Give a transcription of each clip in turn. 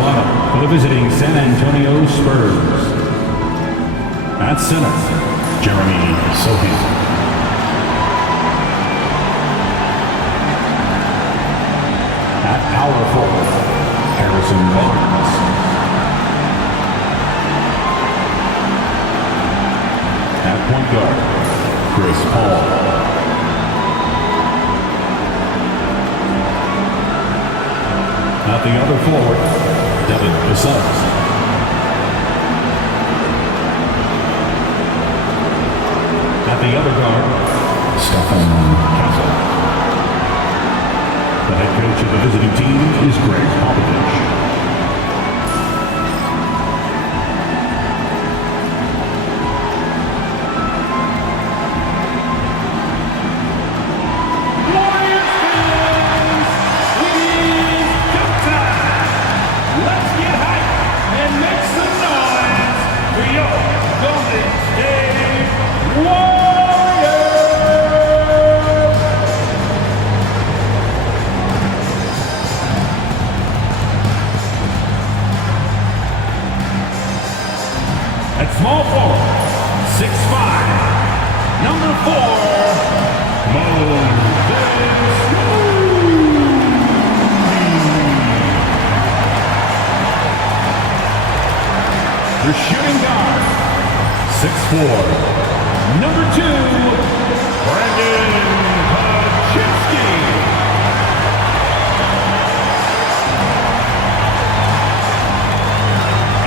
lineup for the visiting San Antonio Spurs. At center, Jeremy Sohi. At power forward, Harrison Barnes. At point guard, Chris Paul. At the other forward, WNBA. At the other guard, Stefan Castle. The head coach of the visiting team is Greg Popovich. Warriors fans, it is go time. Let's get hyped and make some noise for your Golden State Warriors. At small forward, 6'5", number 4, Memphis. The shooting guard, 6'4", number 2, Brandon Paczynski.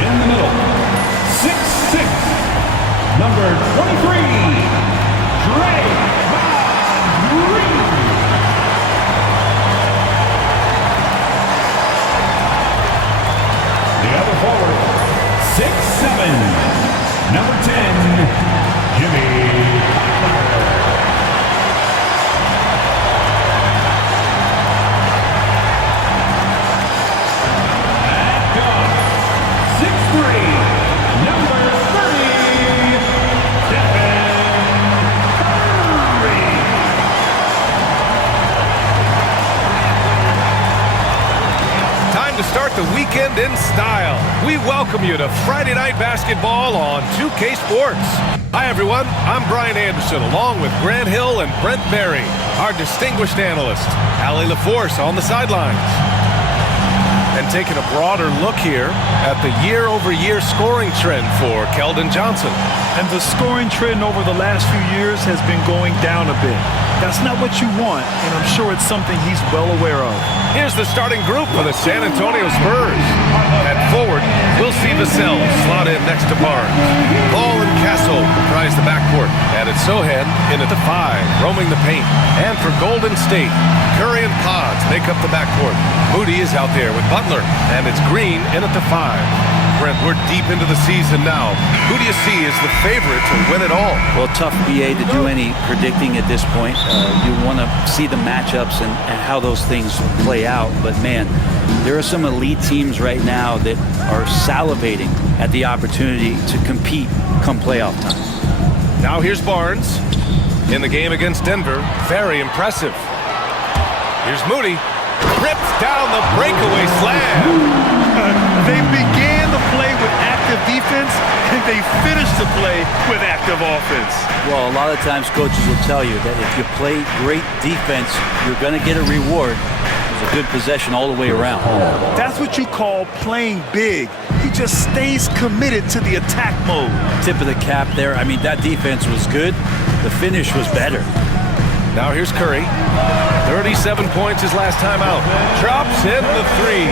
In the middle, 6'6", number 23, Draymond Green. The other forward, 6'7", number 10, Jimmy Butler. At guard, 6'3", number 30, Stephen Curry. Time to start the weekend in style. We welcome you to Friday Night Basketball on 2K Sports. Hi, everyone. I'm Brian Anderson, along with Grant Hill and Brent Berry, our distinguished analyst, Allie LaForce on the sidelines. And taking a broader look here at the year-over-year scoring trend for Keldon Johnson. And the scoring trend over the last few years has been going down a bit. That's not what you want, and I'm sure it's something he's well aware of. Here's the starting group for the San Antonio Spurs. At forward, we'll see Vassell slot in next to Barnes. Ball and Castle comprise the backcourt. And it's Sohan in at the 5, roaming the paint. And for Golden State, Curry and Pods make up the backcourt. Moody is out there with Butler, and it's Green in at the 5. Brent, we're deep into the season now. Who do you see as the favorite to win it all? Well, tough, BA, to do any predicting at this point. You want to see the matchups and how those things play out. But, man, there are some elite teams right now that are salivating at the opportunity to compete come playoff time. Now here's Barnes in the game against Denver. Very impressive. Here's Moody. Rips down the breakaway slam. They began the play with active defense, and they finished the play with active offense. Well, a lot of times coaches will tell you that if you play great defense, you're going to get a reward. It's a good possession all the way around. That's what you call playing big. He just stays committed to the attack mode. Tip of the cap there. I mean, that defense was good. The finish was better. Now here's Curry. 37 points his last time out. Drops in the 3.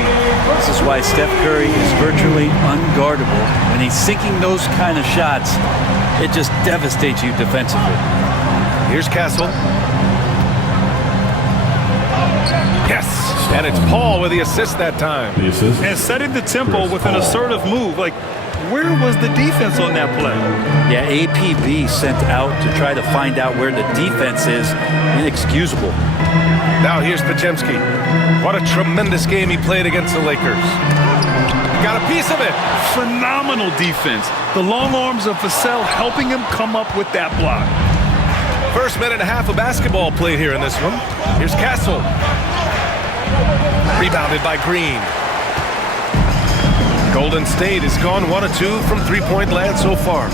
This is why Steph Curry is virtually unguardable. When he's sinking those kind of shots, it just devastates you defensively. Here's Castle. Yes! And it's Paul with the assist that time. The assist. And setting the tempo with an assertive move. Like, where was the defense on that play? Yeah, APB sent out to try to find out where the defense is. Inexcusable. Now here's Paczynski. What a tremendous game he played against the Lakers. Got a piece of it. Phenomenal defense. The long arms of Vassell helping him come up with that block. First minute and a half of basketball played here in this one. Here's Castle. Rebounded by Green. Golden State has gone 1 of 2 from three-point land so far.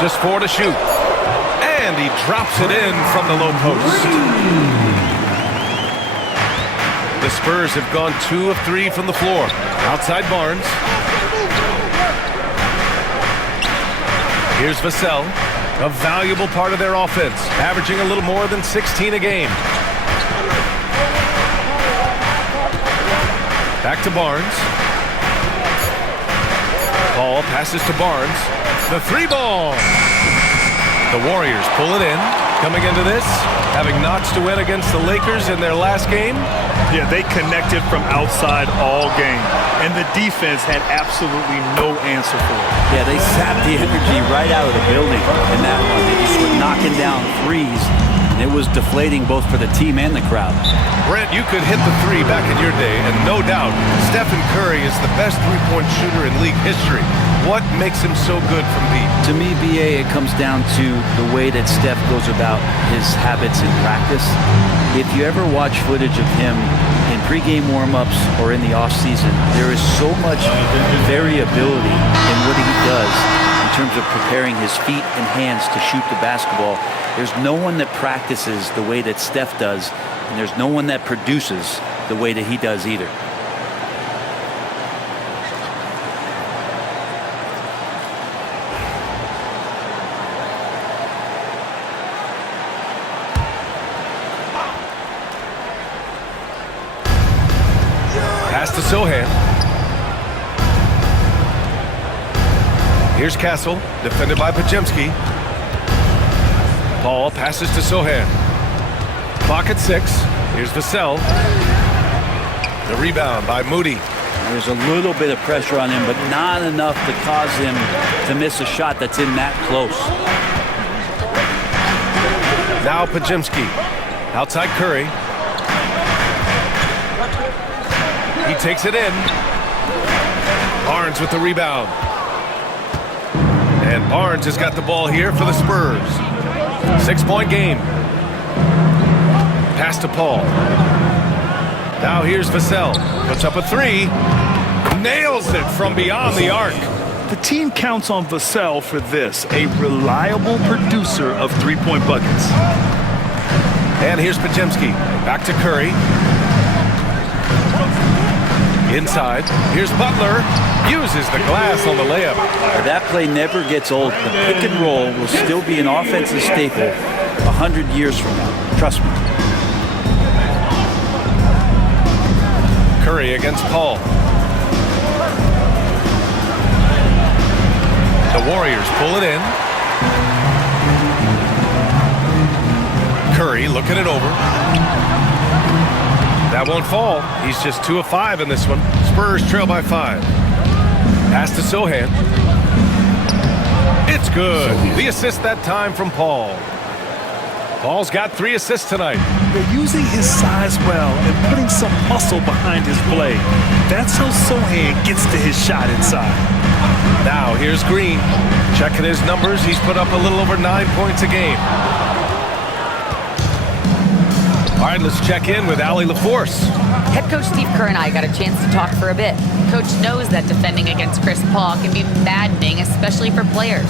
Just 4 to shoot. And he drops it in from the low post. The Spurs have gone 2 of 3 from the floor. Outside Barnes. Here's Vassell, a valuable part of their offense, averaging a little more than 16 a game. Back to Barnes. Paul passes to Barnes. The 3-ball. The Warriors pull it in. Coming into this, having notched a win against the Lakers in their last game. Yeah, they connected from outside all game, and the defense had absolutely no answer for it. Yeah, they sapped the energy right out of the building in that one. They just were knocking down threes, and it was deflating both for the team and the crowd. Brent, you could hit the 3 back in your day, and no doubt, Stephen Curry is the best three-point shooter in league history. What makes him so good from deep? To me, BA, it comes down to the way that Steph goes about his habits in practice. If you ever watch footage of him in pregame warm-ups or in the off-season, there is so much variability in what he does in terms of preparing his feet and hands to shoot the basketball. There's no one that practices the way that Steph does, and there's no one that produces the way that he does either. To Sohan. Here's Castle, defended by Podziemski. Paul passes to Sohan. Clock at 6. Here's Vassell. The rebound by Moody. There's a little bit of pressure on him, but not enough to cause him to miss a shot that's in that close. Now Podziemski. Outside Curry. He takes it in. Barnes with the rebound. And Barnes has got the ball here for the Spurs. 6-point game. Pass to Paul. Now here's Vassell. Puts up a 3. Nails it from beyond the arc. The team counts on Vassell for this, a reliable producer of three-point buckets. And here's Podziemski. Back to Curry. Inside, here's Butler, uses the glass on the layup. That play never gets old. The pick and roll will still be an offensive staple 100 years from now. Trust me. Curry against Paul. The Warriors pull it in. Curry looking it over. That won't fall. He's just 2 of 5 in this one. Spurs trail by 5. Pass to Sohan. It's good. The assist that time from Paul. Paul's got 3 assists tonight. They're using his size well and putting some muscle behind his play. That's how Sohan gets to his shot inside. Now here's Green. Checking his numbers. He's put up a little over 9 points a game. All right, let's check in with Allie LaForce. Head coach Steve Kerr and I got a chance to talk for a bit. Coach knows that defending against Chris Paul can be maddening, especially for players.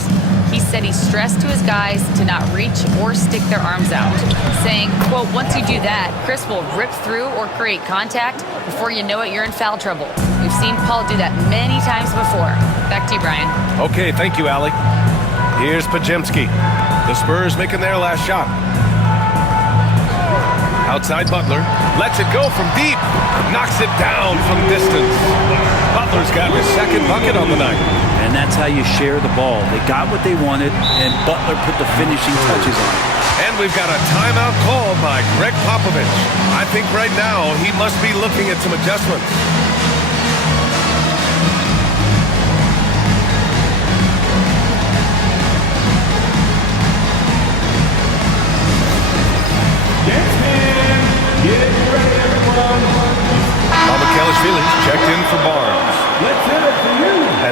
He said he's stressed to his guys to not reach or stick their arms out, saying, quote, once you do that, Chris will rip through or create contact. Before you know it, you're in foul trouble. We've seen Paul do that many times before. Back to you, Brian. Okay, thank you, Allie. Here's Podziemski. The Spurs making their last shot. Outside Butler, lets it go from deep, knocks it down from distance. Butler's got his second bucket on the night. And that's how you share the ball. They got what they wanted, and Butler put the finishing touches on it. And we've got a timeout called by Greg Popovich. I think right now he must be looking at some adjustments. Checked in for Barnes.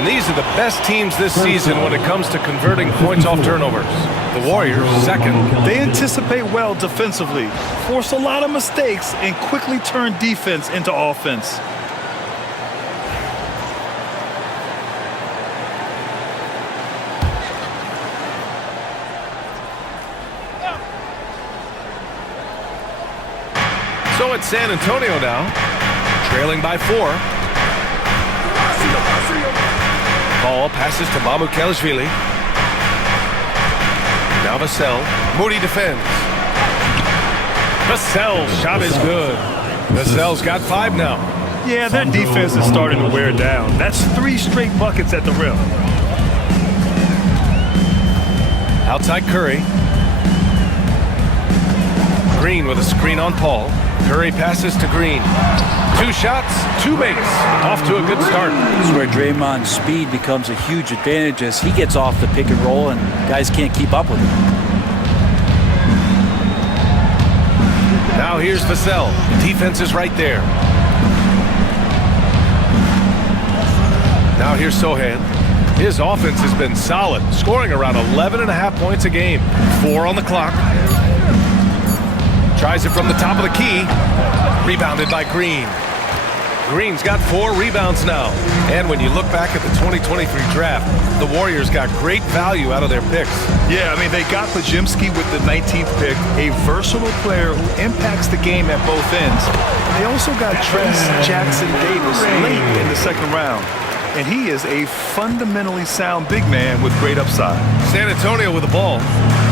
And these are the best teams this season when it comes to converting points off turnovers. The Warriors, second. They anticipate well defensively, force a lot of mistakes, and quickly turn defense into offense. So it's San Antonio now, trailing by 4. Ball passes to Mamukelashvili. Now Vassell. Moody defends. Vassell's shot is good. Vassell's got 5 now. Yeah, their defense is starting to wear down. That's 3 straight buckets at the rim. Outside Curry. Green with a screen on Paul. Curry passes to Green. 2 shots, 2 makes. Off to a good start. This is where Draymond's speed becomes a huge advantage as he gets off the pick and roll and guys can't keep up with him. Now here's Vassell. The defense is right there. Now here's Sohan. His offense has been solid, scoring around 11.5 points a game. 4 on the clock. Tries it from the top of the key. Rebounded by Green. Green's got 4 rebounds now. And when you look back at the 2023 draft, the Warriors got great value out of their picks. Yeah, I mean, they got Podziemski with the 19th pick, a versatile player who impacts the game at both ends. They also got Trace Jackson-Davis late in the 2nd round. And he is a fundamentally sound big man with great upside. San Antonio with the ball,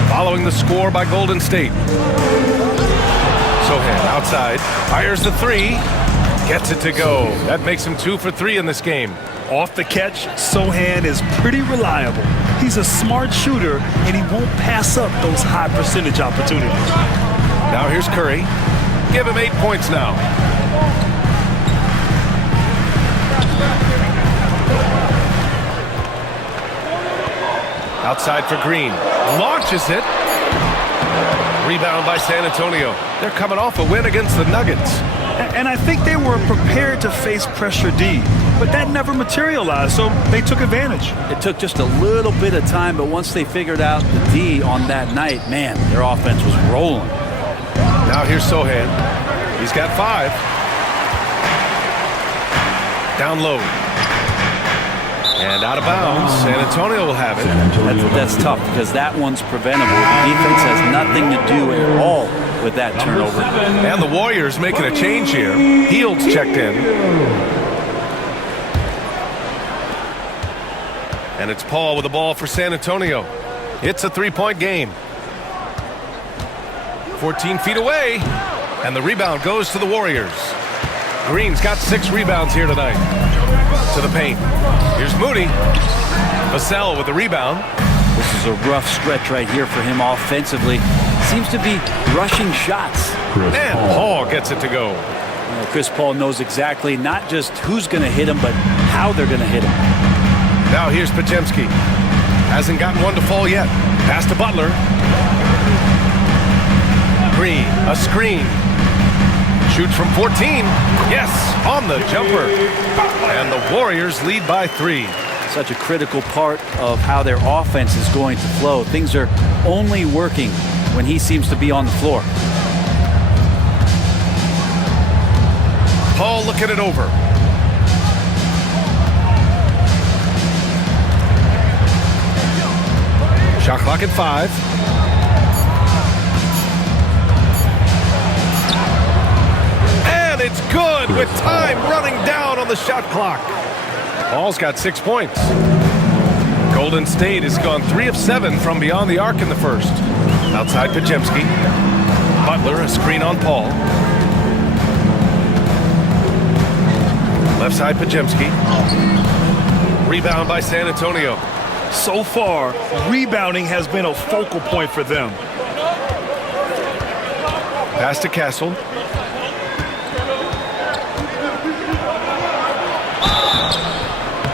following the score by Golden State. Sohan outside, fires the 3, gets it to go. That makes him 2 for 3 in this game. Off the catch, Sohan is pretty reliable. He's a smart shooter, and he won't pass up those high percentage opportunities. Now here's Curry. Give him 8 points now. Outside for Green. Launches it. Rebound by San Antonio. They're coming off a win against the Nuggets. And I think they were prepared to face pressure D, but that never materialized, so they took advantage. It took just a little bit of time, but once they figured out the D on that night, man, their offense was rolling. Now here's Sohan. He's got 5. Down low. And out of bounds. San Antonio will have it. That's tough because that one's preventable. The defense has nothing to do at all with that turnover. And the Warriors making a change here. Heald's checked in. And it's Paul with the ball for San Antonio. It's a 3-point game. 14 feet away. And the rebound goes to the Warriors. Green's got 6 rebounds here tonight. To the paint. Here's Moody. Vassell with the rebound. This is a rough stretch right here for him offensively. Seems to be rushing shots. And Paul gets it to go. Chris Paul knows exactly not just who's going to hit him, but how they're going to hit him. Now here's Podziemski. Hasn't gotten one to fall yet. Pass to Butler. Green, a screen. Shoots from 14. Yes, on the jumper. And the Warriors lead by 3. Such a critical part of how their offense is going to flow. Things are only working when he seems to be on the floor. Paul looking it over. Shot clock at 5. And it's good with time running down on the shot clock. Paul's got 6 points. Golden State has gone 3 of 7 from beyond the arc in the first. Outside Podziemski. Butler, a screen on Paul. Left side Podziemski. Rebound by San Antonio. So far, rebounding has been a focal point for them. Pass to Castle.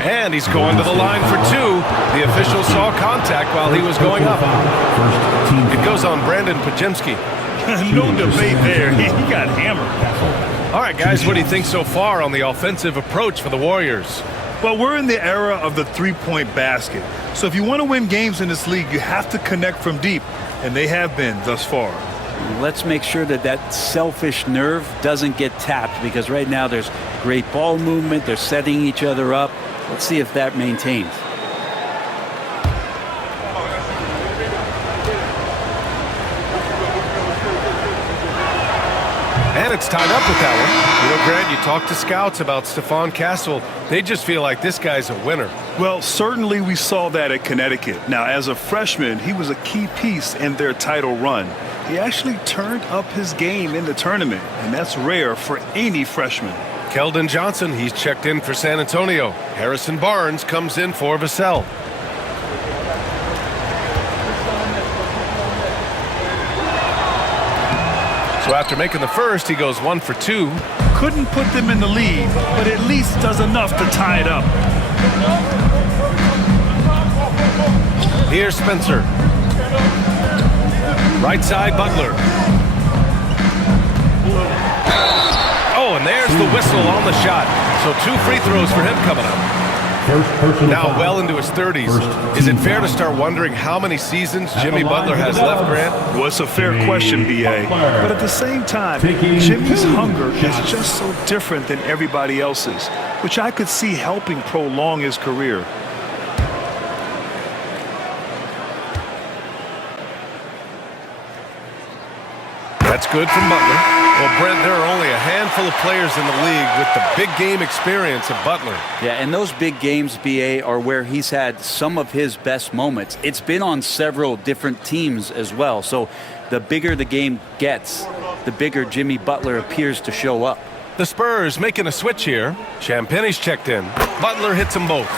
And he's going to the line for 2. The official saw contact while he was going up. It goes on Brandon Podziemski. No debate there. He got hammered. All right, guys, what do you think so far on the offensive approach for the Warriors? Well, we're in the era of the three-point basket. So if you want to win games in this league, you have to connect from deep, and they have been thus far. Let's make sure that that selfish nerve doesn't get tapped, because right now there's great ball movement. They're setting each other up. Let's see if that maintains. And it's tied up with that one. You know, Grant, you talk to scouts about Stephon Castle. They just feel like this guy's a winner. Well, certainly we saw that at Connecticut. Now, as a freshman, he was a key piece in their title run. He actually turned up his game in the tournament, and that's rare for any freshman. Keldon Johnson, he's checked in for San Antonio. Harrison Barnes comes in for Vassell. So after making the first, he goes 1 for 2. Couldn't put them in the lead, but at least does enough to tie it up. Here's Spencer. Right side, Butler. Oh, and there's the whistle on the shot. So 2 free throws for him coming up. Now well into his 30s. Is it fair to start wondering how many seasons Jimmy Butler has left, Grant? Well, it's a fair question, B.A. But at the same time, Jimmy's hunger is just so different than everybody else's, which I could see helping prolong his career. That's good from Butler. Well, Brent, there are only a handful of players in the league with the big game experience of Butler. Yeah, and those big games, BA, are where he's had some of his best moments. It's been on several different teams as well. So the bigger the game gets, the bigger Jimmy Butler appears to show up. The Spurs making a switch here. Champagne's checked in. Butler hits them both.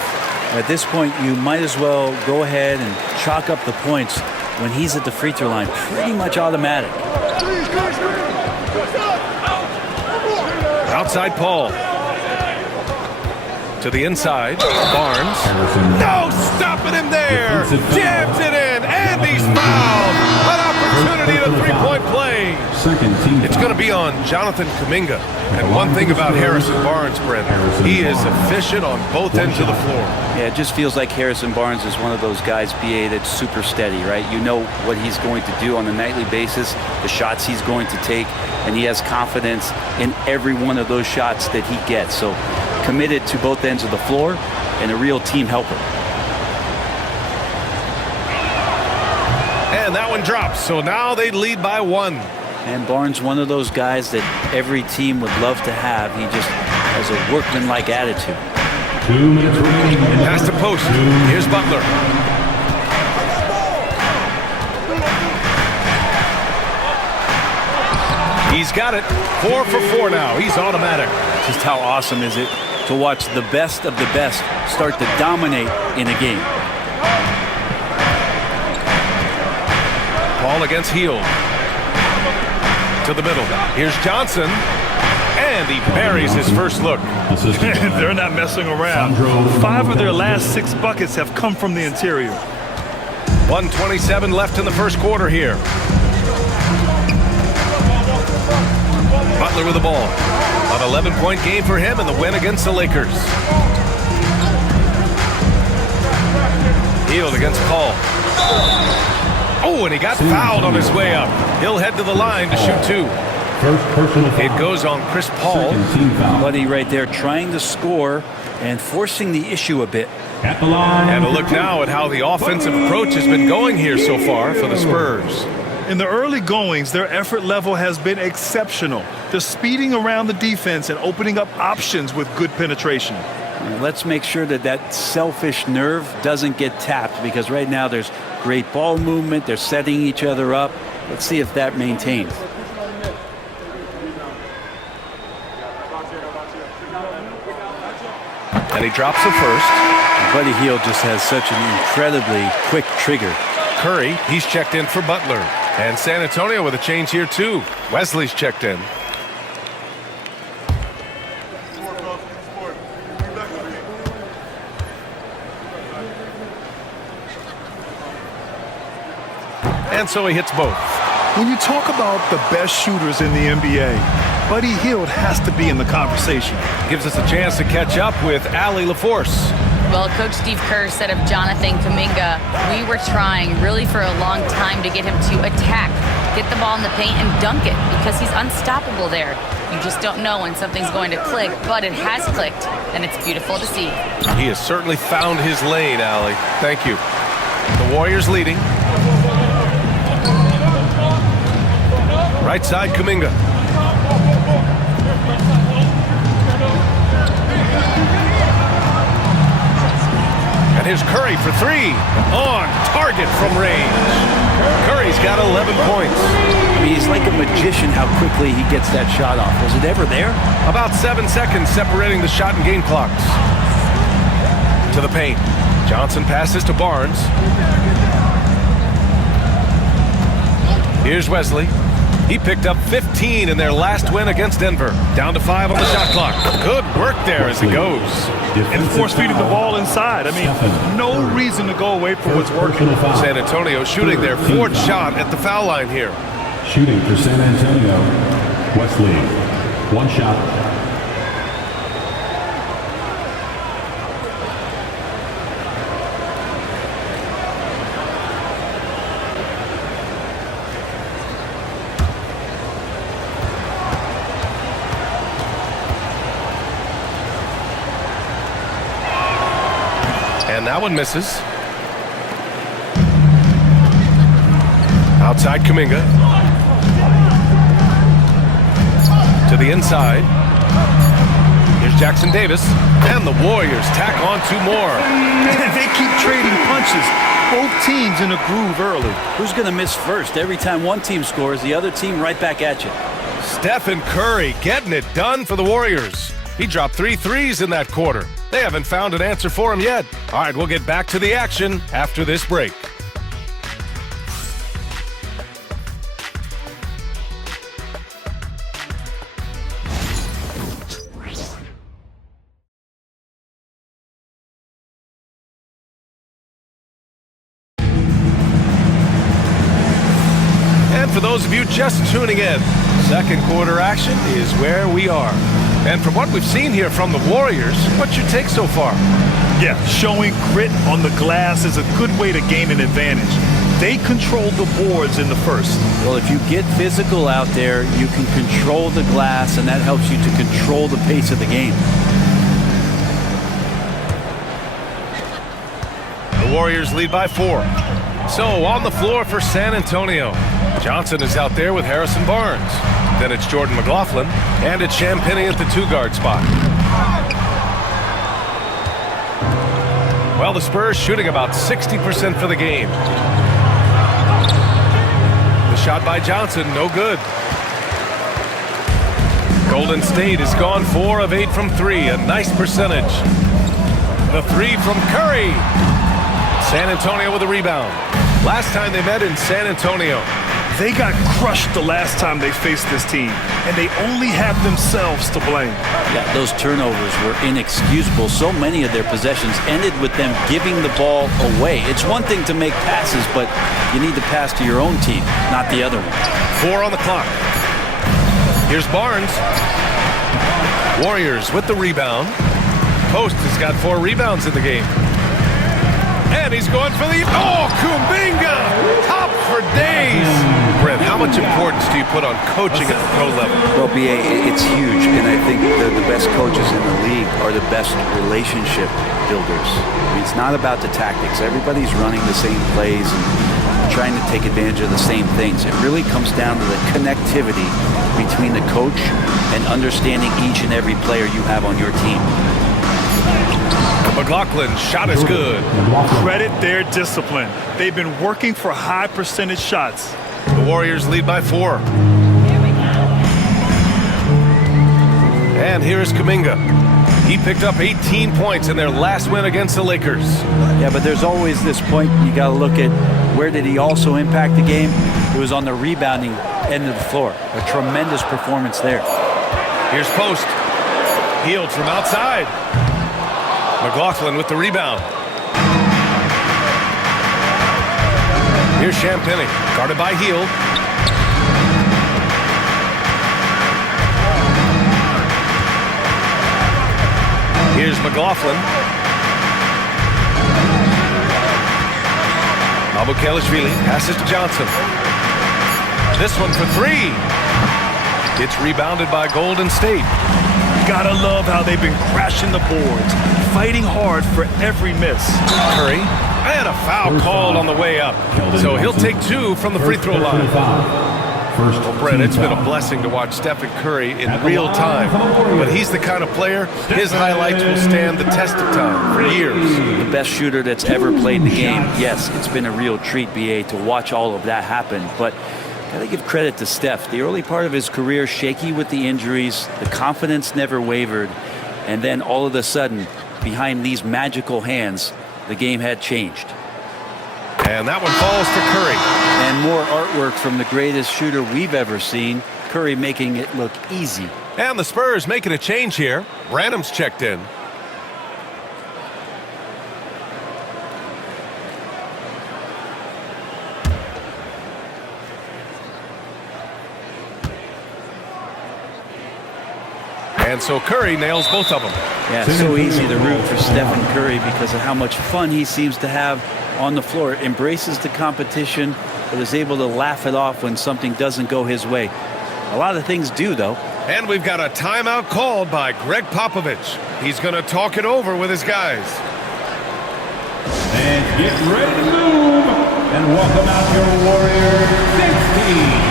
At this point, you might as well go ahead and chalk up the points when he's at the free throw line. Pretty much automatic. Outside Paul. To the inside. Barnes. No stopping him there. Jams it in. And he's fouled. An opportunity to three-point play. It's going to be on Jonathan Kuminga. And one thing about Harrison Barnes, Brent, he is efficient on both ends of the floor. Yeah, it just feels like Harrison Barnes is one of those guys, BA, that's super steady, right? You know what he's going to do on a nightly basis, the shots he's going to take, and he has confidence in every one of those shots that he gets. So committed to both ends of the floor and a real team helper. And that one drops, so now they lead by 1. And Barnes, one of those guys that every team would love to have. He just has a workmanlike attitude. 2 minutes remaining. Pass to post. Here's Butler. He's got it. 4 for 4 now. He's automatic. Just how awesome is it to watch the best of the best start to dominate in a game. Paul against Hield. To the middle. Here's Johnson. And he buries his first look. They're not messing around. 5 of their last 6 buckets have come from the interior. 1:27 left in the first quarter here. Butler with the ball. An 11-point game for him in the win against the Lakers. Hield against Paul. Oh, and he got fouled on his way up. He'll head to the line to shoot 2. First personal foul. It goes on Chris Paul. Second team foul. Buddy right there trying to score and forcing the issue a bit. At the line. And a look now at how the offensive approach has been going here so far for the Spurs. In the early goings, their effort level has been exceptional. They're speeding around the defense and opening up options with good penetration. Let's make sure that that selfish nerve doesn't get tapped, because right now there's great ball movement. They're setting each other up. Let's see if that maintains. And he drops the first. Buddy Hield just has such an incredibly quick trigger. Curry, he's checked in for Butler. And San Antonio with a change here too. Wesley's checked in. And so he hits both. When you talk about the best shooters in the NBA, Buddy Hield has to be in the conversation. Gives us a chance to catch up with Allie LaForce. Well, Coach Steve Kerr said of Jonathan Kuminga, we were trying really for a long time to get him to attack, get the ball in the paint and dunk it because he's unstoppable there. You just don't know when something's going to click, but it has clicked, and it's beautiful to see. He has certainly found his lane, Allie. Thank you. The Warriors leading. Right side, Kuminga. And here's Curry for three. On target from range. Curry's got 11 points. I mean, he's like a magician how quickly he gets that shot off. Was it ever there? About 7 seconds separating the shot and game clocks. To the paint. Johnson passes to Barnes. Here's Wesley. He picked up 15 in their last win against Denver. Down to 5 on the shot clock. Good work there as he goes. And force-feeding the ball inside. I mean, no reason to go away from what's working. San Antonio shooting their 4th shot at the foul line here. Shooting for San Antonio, Wesley. 1 shot. And that one misses. Outside Kuminga. To the inside. Here's Jackson Davis. And the Warriors tack on 2 more. They keep trading punches. Both teams in a groove early. Who's going to miss first? Every time one team scores, the other team right back at you. Stephen Curry getting it done for the Warriors. He dropped 3 threes in that quarter. They haven't found an answer for him yet. All right, we'll get back to the action after this break. And for those of you just tuning in, second quarter action is where we are. And from what we've seen here from the Warriors, what's your take so far? Yeah, showing grit on the glass is a good way to gain an advantage. They controlled the boards in the first. Well, if you get physical out there, you can control the glass, and that helps you to control the pace of the game. The Warriors lead by 4. So on the floor for San Antonio. Johnson is out there with Harrison Barnes. Then it's Jordan McLaughlin, and it's Champagnie at the 2-guard spot. Well, the Spurs shooting about 60% for the game. The shot by Johnson, no good. Golden State has gone 4 of 8 from 3, a nice percentage. The 3 from Curry. San Antonio with a rebound. Last time they met in San Antonio, they got crushed the last time they faced this team, and they only have themselves to blame. Yeah, those turnovers were inexcusable. So many of their possessions ended with them giving the ball away. It's one thing to make passes, but you need to pass to your own team, not the other one. 4 on the clock. Here's Barnes. Warriors with the rebound. Post has got 4 rebounds in the game. And he's going for the... Oh, Kuminga! Top for days! Brent, how much importance do you put on coaching at the pro level? Well, B.A., it's huge, and I think the best coaches in the league are the best relationship builders. I mean, it's not about the tactics. Everybody's running the same plays and trying to take advantage of the same things. It really comes down to the connectivity between the coach and understanding each and every player you have on your team. McLaughlin, shot is good. Credit their discipline. They've been working for high percentage shots. The Warriors lead by 4. And here is Kuminga. He picked up 18 points in their last win against the Lakers. Yeah, but there's always this point you got to look at where did he also impact the game? It was on the rebounding end of the floor. A tremendous performance there. Here's Post. Hield from outside. McLaughlin with the rebound. Here's Champagnie, guarded by Hield. Here's McLaughlin. Nbahighlights passes to Johnson. This one for three. It's rebounded by Golden State. Gotta love how they've been crashing the boards, fighting hard for every miss. Curry, and a foul called on the way up. So he'll take two from the free throw line. Well, Brett, it's been a blessing to watch Stephen Curry in real time. But he's the kind of player, his highlights will stand the test of time for years. The best shooter that's ever played the game. Yes, it's been a real treat, BA, to watch all of that happen. But gotta give credit to Steph. The early part of his career, shaky with the injuries, the confidence never wavered, and then all of a sudden, behind these magical hands, the game had changed. And that one falls to Curry. And more artwork from the greatest shooter we've ever seen, Curry making it look easy. And the Spurs making a change here. Branham's checked in. And so Curry nails both of them. Yeah, so easy to root for Stephen Curry because of how much fun he seems to have on the floor. Embraces the competition, but is able to laugh it off when something doesn't go his way. A lot of things do, though. And we've got a timeout called by Greg Popovich. He's going to talk it over with his guys. And get ready to move. And welcome out your Warriors 16.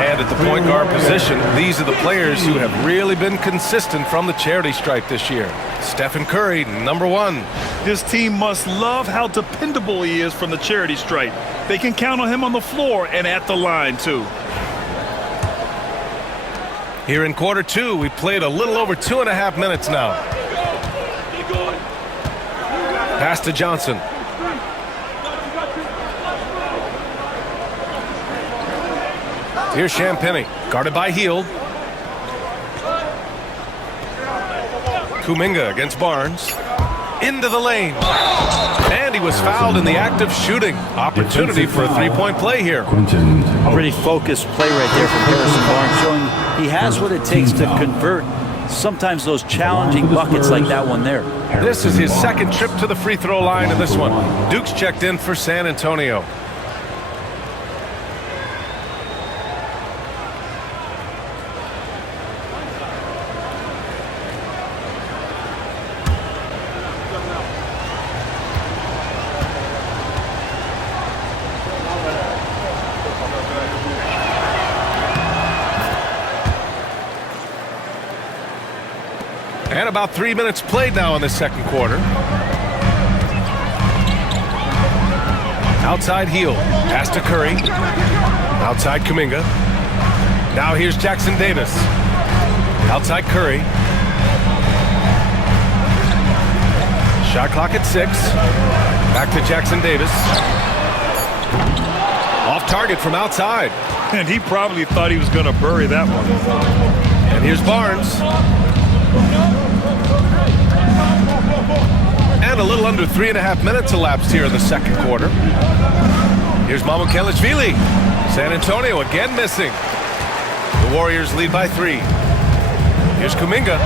And at the point guard position, these are the players who have really been consistent from the charity stripe this year. Stephen Curry, number one. This team must love how dependable he is from the charity stripe. They can count on him on the floor and at the line, too. Here in quarter two, we played a little over 2.5 minutes now. Pass to Johnson. Here's Champagnie, guarded by Hield. Kuminga against Barnes. Into the lane. And he was fouled in the act of shooting. Opportunity for a three-point play here. Pretty focused play right there from Harrison Barnes, showing he has what it takes to convert sometimes those challenging buckets like that one there. This is his second trip to the free throw line in this one. Duke's checked in for San Antonio. And about 3 minutes played now in the second quarter. Outside Hield. Pass to Curry. Outside Kuminga. Now here's Jackson Davis. Outside Curry. Shot clock at 6. Back to Jackson Davis. Off target from outside. And he probably thought he was going to bury that one. And here's Barnes. And a little under 3.5 minutes elapsed here in the second quarter. Here's Nbahighlights. San Antonio again missing. The Warriors lead by 3. Here's Kuminga.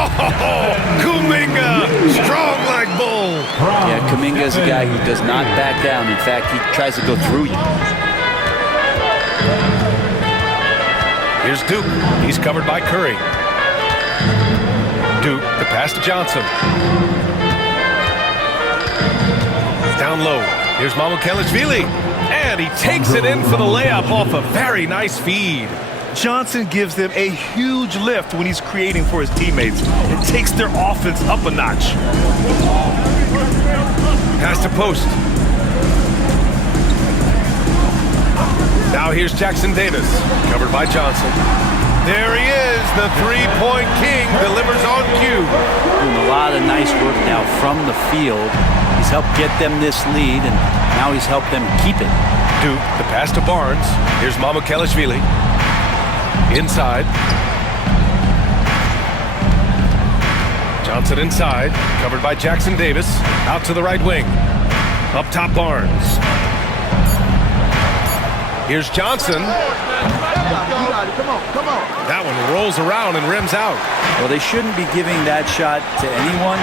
Oh, Kuminga! Strong like bull. Yeah, Kuminga is a guy who does not back down. In fact, he tries to go through you. Here's Duke. He's covered by Curry. Duke, the pass to Johnson. Down low. Here's Nbahighlights. And he takes it in for the layup off a very nice feed. Johnson gives them a huge lift when he's creating for his teammates. It takes their offense up a notch. Pass to post. Now here's Jackson Davis, covered by Johnson. There he is, the three-point king, delivers on cue. Doing a lot of nice work now from the field. He's helped get them this lead, and now he's helped them keep it. Duke, the pass to Barnes. Here's Nbahighlights. Inside. Johnson inside, covered by Jackson Davis. Out to the right wing. Up top, Barnes. Here's Johnson. That one rolls around and rims out. Well, they shouldn't be giving that shot to anyone,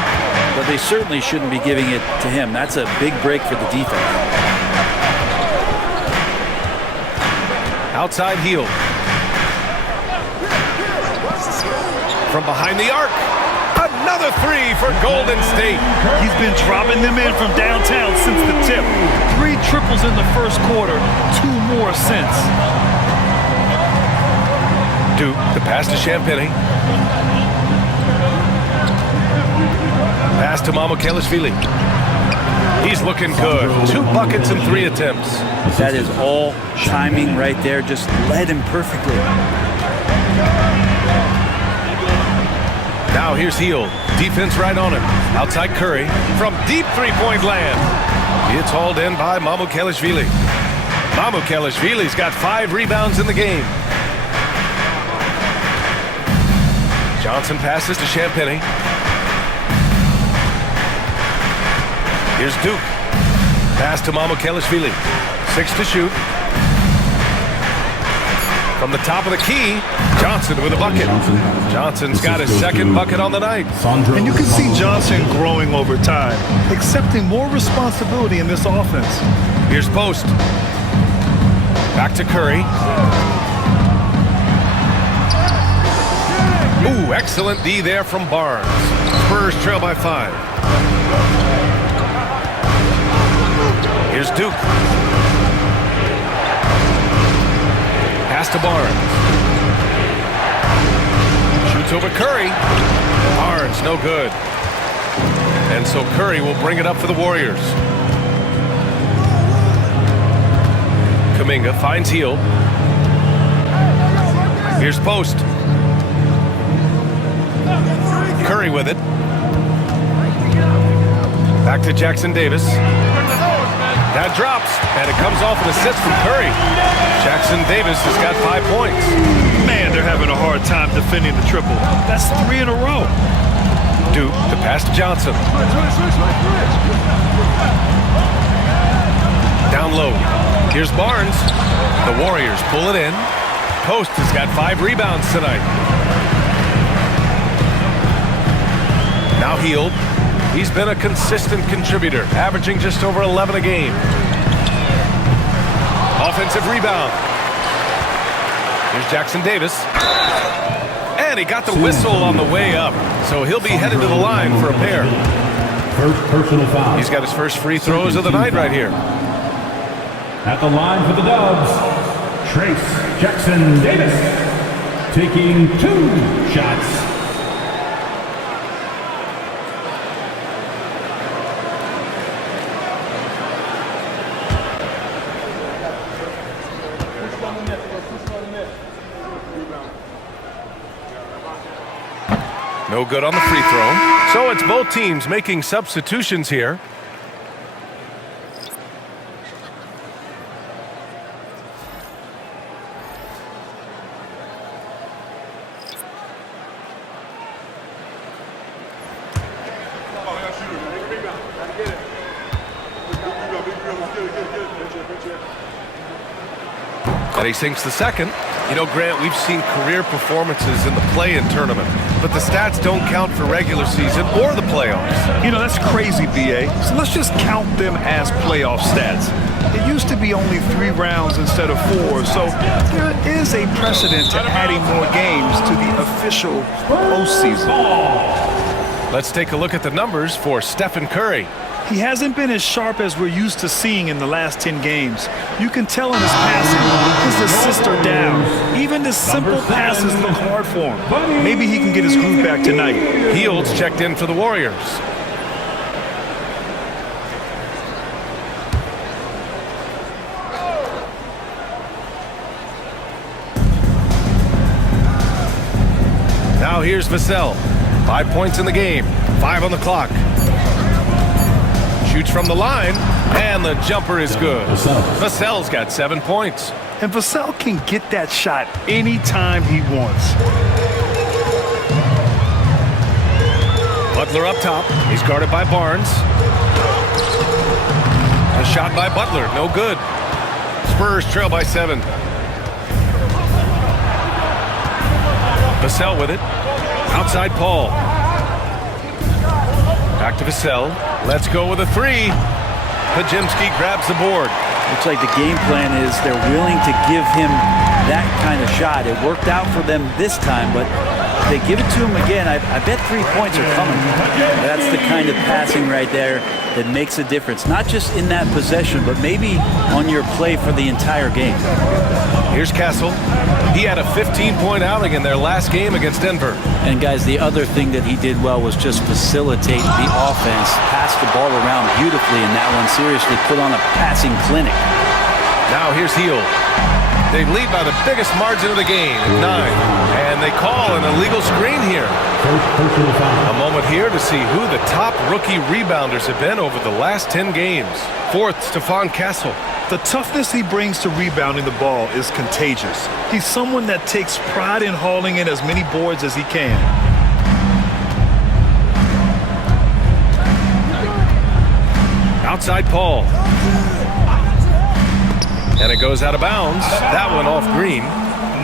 but they certainly shouldn't be giving it to him. That's a big break for the defense. Outside heel. From behind the arc. Another three for Golden State. He's been dropping them in from downtown since the tip. 3 triples in the first quarter, 2 more since. Duke, the pass to Champagny. Pass to Mamukelashvili. He's looking good. 2 buckets and 3 attempts. That is all timing right there. Just led him perfectly. Now here's Hield. Defense right on him. Outside Curry. From deep three-point land. It's hauled in by Mamukelashvili. Mamukelashvili's got 5 rebounds in the game. Johnson passes to Champagny. Here's Duke. Pass to Mamukelashvili. 6 to shoot. From the top of the key, Johnson with a bucket. Johnson's got his second bucket on the night. And you can see Johnson growing over time, accepting more responsibility in this offense. Here's Post. Back to Curry. Ooh, excellent D there from Barnes. Spurs trail by 5. Here's Duke. Pass to Barnes. Shoots over Curry. Barnes, no good. And so Curry will bring it up for the Warriors. Kuminga finds Hield. Here's Post. Curry with it. Back to Jackson Davis. That drops, and it comes off an assist from Curry. Jackson Davis has got 5 points. Man, they're having a hard time defending the triple. That's 3 in a row. Duke, the pass to Johnson. Down low. Here's Barnes. The Warriors pull it in. Post has got 5 rebounds tonight. Now Hield. He's been a consistent contributor, averaging just over 11 a game. Offensive rebound. Here's Jackson Davis. And he got the whistle on the way up, so he'll be headed to the line for a pair. First personal foul. He's got his first free throws of the night right here. At the line for the Dubs, Trace Jackson Davis taking 2 shots. No good on the free throw. So it's both teams making substitutions here. And he sinks the second. You know, Grant, we've seen career performances in the play-in tournament, but the stats don't count for regular season or the playoffs. You know, that's crazy, BA. So let's just count them as playoff stats. It used to be only 3 rounds instead of 4, so there is a precedent to adding more games to the official postseason. Let's take a look at the numbers for Stephen Curry. He hasn't been as sharp as we're used to seeing in the last 10 games. You can tell in his passing, his assists are down. Even the simple passes look hard for him. Maybe he can get his groove back tonight. Hield's checked in for the Warriors. Now here's Vassell. 5 points in the game, 5 on the clock. Shoots from the line, and the jumper is good. Vassell's got 7 points. And Vassell can get that shot anytime he wants. Butler up top. He's guarded by Barnes. A shot by Butler, no good. Spurs trail by 7. Vassell with it. Outside Paul. Back to Vassell. Let's go with a 3. Pajimski grabs the board. Looks like the game plan is they're willing to give him that kind of shot. It worked out for them this time, but if they give it to him again, I bet 3 points are coming. That's the kind of passing right there that makes a difference. Not just in that possession, but maybe on your play for the entire game. Here's Castle. He had a 15-point outing in their last game against Denver. And guys, the other thing that he did well was just facilitate the offense, pass the ball around beautifully in that one. Seriously, put on a passing clinic. Now here's Hield. They lead by the biggest margin of the game at 9. And they call an illegal screen here. A moment here to see who the top rookie rebounders have been over the last 10 games. 4th, Stephon Castle. The toughness he brings to rebounding the ball is contagious. He's someone that takes pride in hauling in as many boards as he can. Outside Paul. And it goes out of bounds. That one off Green.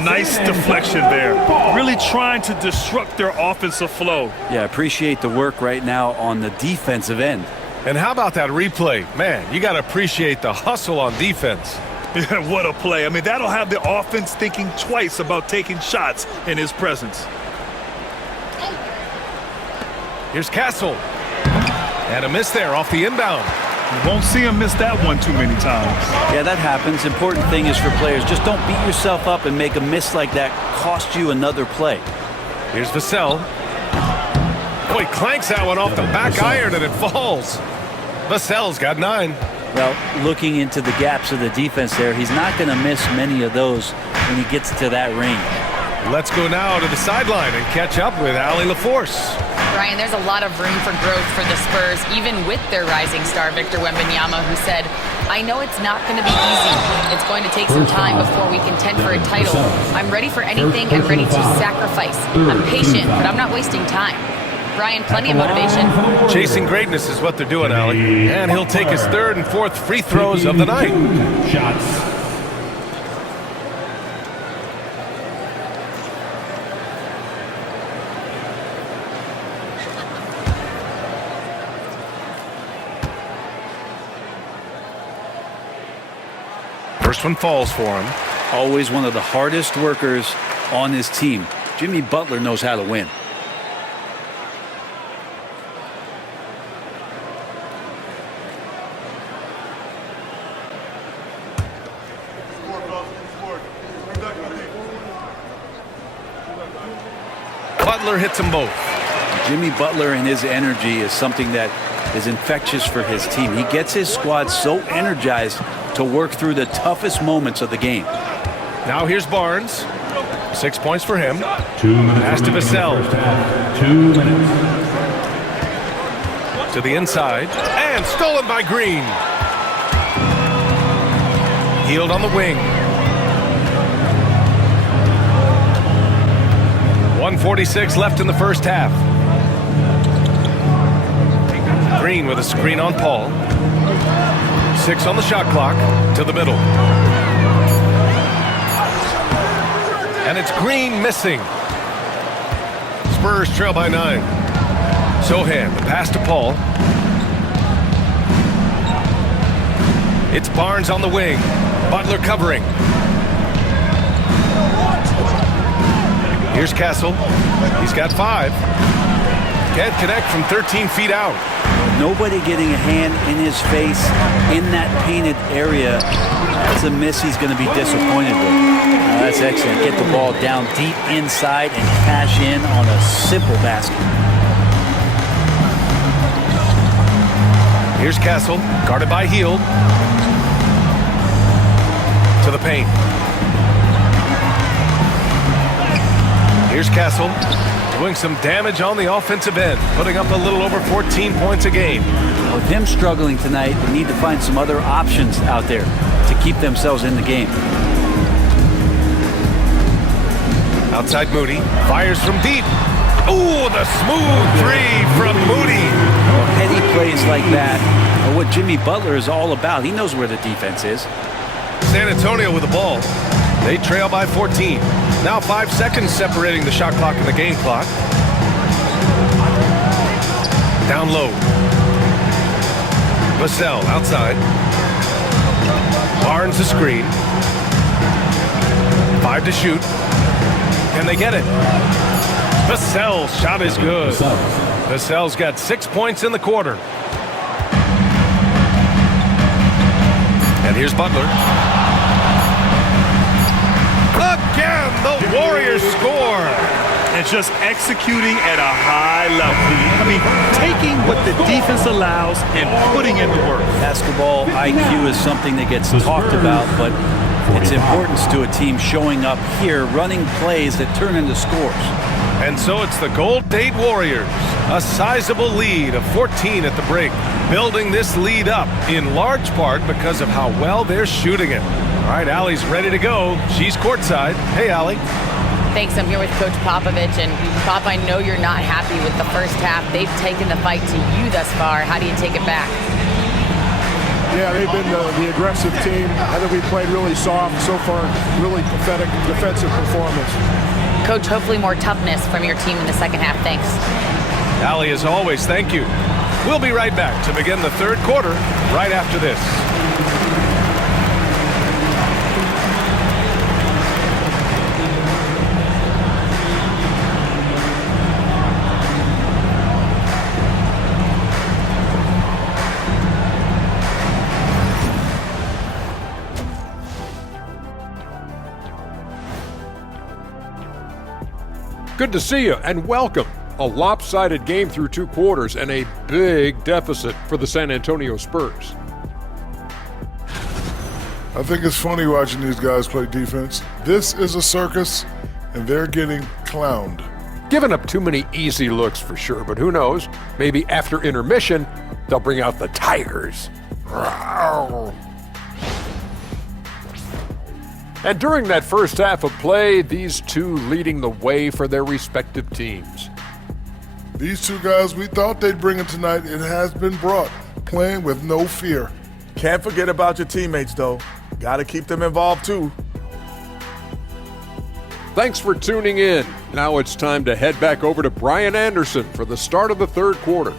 Nice deflection there. Really trying to disrupt their offensive flow. Yeah, appreciate the work right now on the defensive end. And how about that replay? Man, you got to appreciate the hustle on defense. Yeah, what a play. I mean, that'll have the offense thinking twice about taking shots in his presence. Here's Castle. And a miss there off the inbound. You won't see him miss that one too many times. Yeah, that happens. Important thing is for players, just don't beat yourself up and make a miss like that cost you another play. Here's Vassell. Oh, he clanks that one off the back iron and it falls. Vassell's got 9. Well, looking into the gaps of the defense there, he's not going to miss many of those when he gets to that range. Let's go now to the sideline and catch up with Allie LaForce. Ryan, there's a lot of room for growth for the Spurs, even with their rising star, Victor Wembanyama, who said, I know it's not going to be easy. It's going to take some time before we contend for a title. I'm ready for anything and ready to sacrifice. I'm patient, but I'm not wasting time. Ryan, plenty of motivation. Chasing greatness is what they're doing, Allie. And he'll take his 3rd and 4th free throws of the night. Shots. First one falls for him. Always one of the hardest workers on his team. Jimmy Butler knows how to win. Butler hits them both. Jimmy Butler and his energy is something that is infectious for his team. He gets his squad so energized to work through the toughest moments of the game. Now here's Barnes. 6 points for him. 2 minutes. Pass to Vassell. 2 minutes. To the inside. And stolen by Green. Hield on the wing. 1:46 left in the first half. Green with a screen on Paul. 6 on the shot clock. To the middle. And it's Green missing. Spurs trail by 9. Sohan, the pass to Paul. It's Barnes on the wing. Butler covering. Here's Castle. He's got 5. Can't connect from 13 feet out. Nobody getting a hand in his face in that painted area. That's a miss he's going to be disappointed with. That's excellent. Get the ball down deep inside and cash in on a simple basket. Here's Castle, guarded by Hield. To the paint. Here's Castle, doing some damage on the offensive end, putting up a little over 14 points a game. With him struggling tonight, they need to find some other options out there to keep themselves in the game. Outside Moody, fires from deep. Ooh, the smooth 3 from Moody. Petty plays like that are what Jimmy Butler is all about. He knows where the defense is. San Antonio with the ball. They trail by 14. Now 5 seconds separating the shot clock and the game clock. Down low. Vassell outside. Barnes a screen. 5 to shoot. Can they get it? Vassell's shot is good. Vassell's got 6 points in the quarter. And here's Butler. Again, the Warriors score. And just executing at a high level. I mean, taking what the defense allows and putting in the work. Basketball IQ is something that gets talked about, but its importance to a team showing up here, running plays that turn into scores. And so it's the Golden State Warriors, a sizable lead of 14 at the break, building this lead up in large part because of how well they're shooting it. All right, Allie's ready to go. She's courtside. Hey, Allie. Thanks. I'm here with Coach Popovich. And Pop, I know you're not happy with the first half. They've taken the fight to you thus far. How do you take it back? Yeah, they've been the aggressive team. I think we played really soft so far. Really pathetic defensive performance. Coach, hopefully more toughness from your team in the second half. Thanks. Allie, as always, thank you. We'll be right back to begin the third quarter right after this. Good to see you and welcome. A lopsided game through 2 quarters and a big deficit for the San Antonio Spurs. I think it's funny watching these guys play defense. This is a circus, and they're getting clowned. Giving up too many easy looks for sure, but who knows? Maybe after intermission, they'll bring out the Tigers. Rawr. And during that first half of play, these two leading the way for their respective teams. These two guys, we thought they'd bring it tonight. It has been brought, playing with no fear. Can't forget about your teammates, though. Got to keep them involved, too. Thanks for tuning in. Now it's time to head back over to Brian Anderson for the start of the third quarter.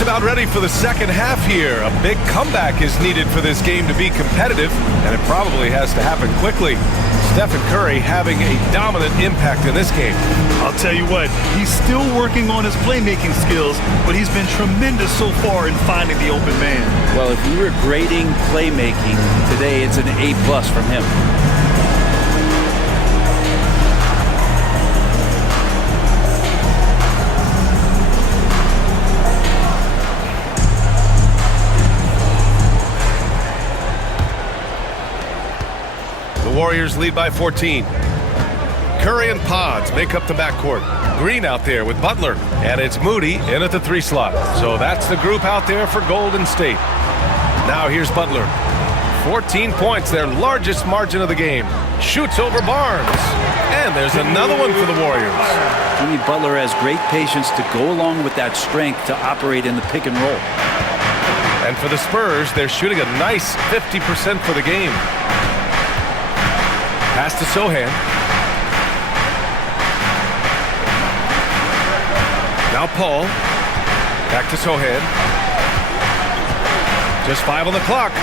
About ready for the second half here. A big comeback is needed for this game to be competitive, and it probably has to happen quickly. Stephen Curry having a dominant impact in this game. I'll tell you what, he's still working on his playmaking skills, but he's been tremendous so far in finding the open man. Well, if we were grading playmaking today, it's an A+ from him. Warriors lead by 14. Curry and Pods make up the backcourt. Green out there with Butler, and it's Moody in at the 3 slot. So that's the group out there for Golden State. Now here's Butler. 14 points, their largest margin of the game. Shoots over Barnes. And there's another one for the Warriors. Jimmy Butler has great patience to go along with that strength to operate in the pick and roll. And for the Spurs, they're shooting a nice 50% for the game. Pass to Sohan. Now Paul. Back to Sohan. Just 5 on the clock.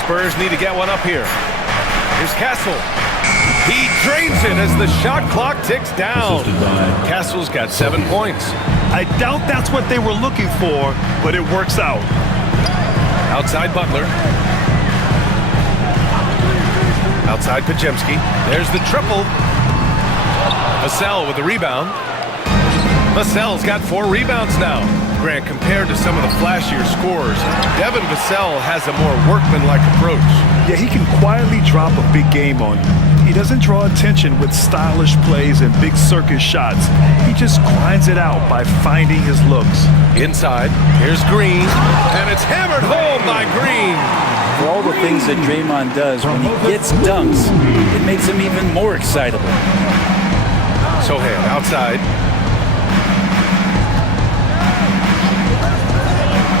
Spurs need to get one up here. Here's Castle. He drains it as the shot clock ticks down. Castle's got 7 points. I doubt that's what they were looking for, but it works out. Outside Butler. Outside Pajemski. There's the triple. Vassell with the rebound. Vassell's got 4 rebounds now. Grant, compared to some of the flashier scorers, Devin Vassell has a more workmanlike approach. Yeah, he can quietly drop a big game on you. He doesn't draw attention with stylish plays and big circus shots. He just grinds it out by finding his looks. Inside, here's Green, and it's hammered home by Green. for all the things that Draymond does, when he gets dunks, it makes him even more excitable. Sohan outside.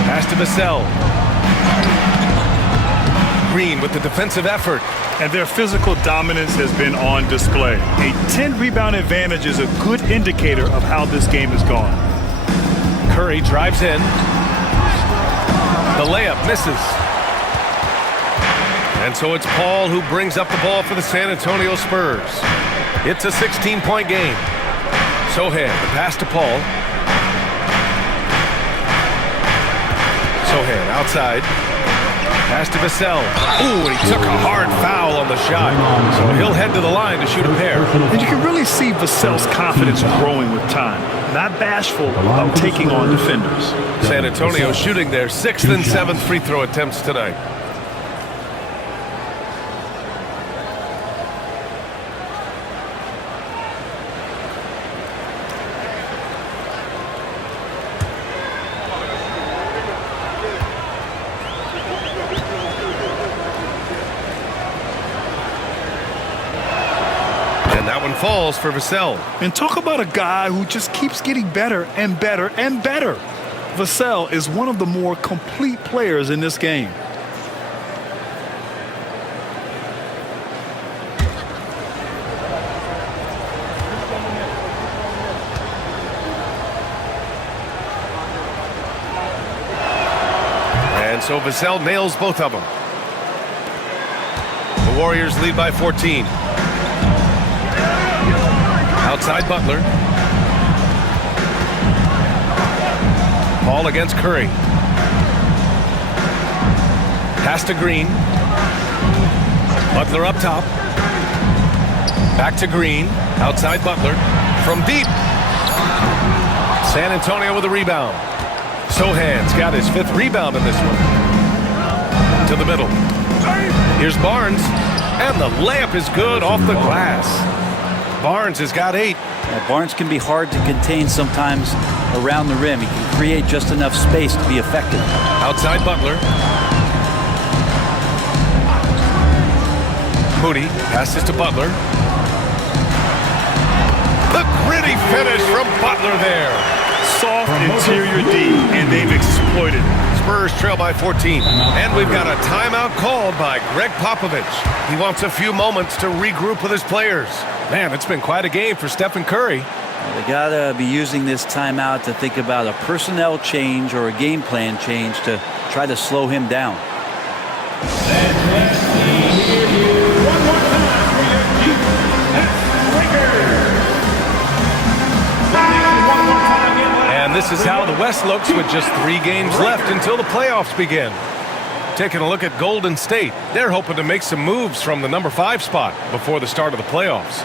Pass to Vassell. Green with the defensive effort. And their physical dominance has been on display. A 10-rebound advantage is a good indicator of how this game has gone. Curry drives in. The layup misses. And so it's Paul who brings up the ball for the San Antonio Spurs. It's a 16-point game. Sohan, the pass to Paul. Sohan outside. Pass to Vassell. Ooh, and he took a hard foul on the shot. So he'll head to the line to shoot a pair. And you can really see Vassell's confidence growing with time. Not bashful about taking on defenders. San Antonio shooting their 6th and 7th free throw attempts tonight. Falls for Vassell. And talk about a guy who just keeps getting better and better and better. Vassell is one of the more complete players in this game. And so Vassell nails both of them. The Warriors lead by 14. Outside Butler. Ball against Curry. Pass to Green. Butler up top. Back to Green. Outside Butler. From deep. San Antonio with a rebound. Sohan's got his 5th rebound in this one. To the middle. Here's Barnes. And the layup is good off the glass. Barnes has got 8. Barnes can be hard to contain sometimes around the rim. He can create just enough space to be effective. Outside Butler. Moody passes to Butler. The gritty finish from Butler there. Soft interior D, and they've exploited it. Spurs trail by 14. And we've got a timeout called by Greg Popovich. He wants a few moments to regroup with his players. Man, it's been quite a game for Stephen Curry. They gotta be using this timeout to think about a personnel change or a game plan change to try to slow him down. Let's hear you one more time for your G.S. And this is how the West looks with just 3 games left until the playoffs begin. Taking a look at Golden State, they're hoping to make some moves from the number 5 spot before the start of the playoffs.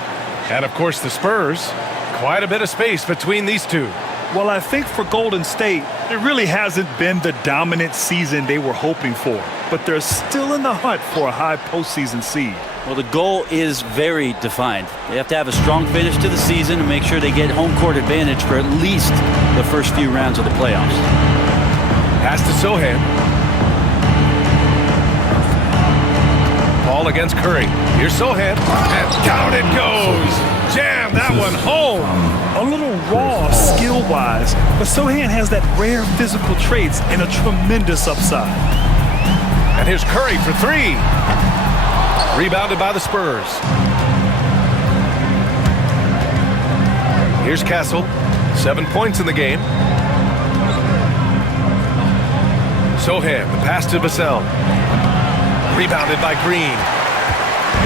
And of course the Spurs, quite a bit of space between these two. Well, I think for Golden State, it really hasn't been the dominant season they were hoping for. But they're still in the hunt for a high postseason seed. Well, the goal is very defined. They have to have a strong finish to the season and make sure they get home court advantage for at least the first few rounds of the playoffs. Pass to Sohan. Ball against Curry. Here's Sohan. And down it goes. Jam that one home. A little raw skill-wise, but Sohan has that rare physical traits and a tremendous upside. And here's Curry for 3. Rebounded by the Spurs. Here's Castle. 7 points in the game. Sohan, the pass to Vassell. Rebounded by Green.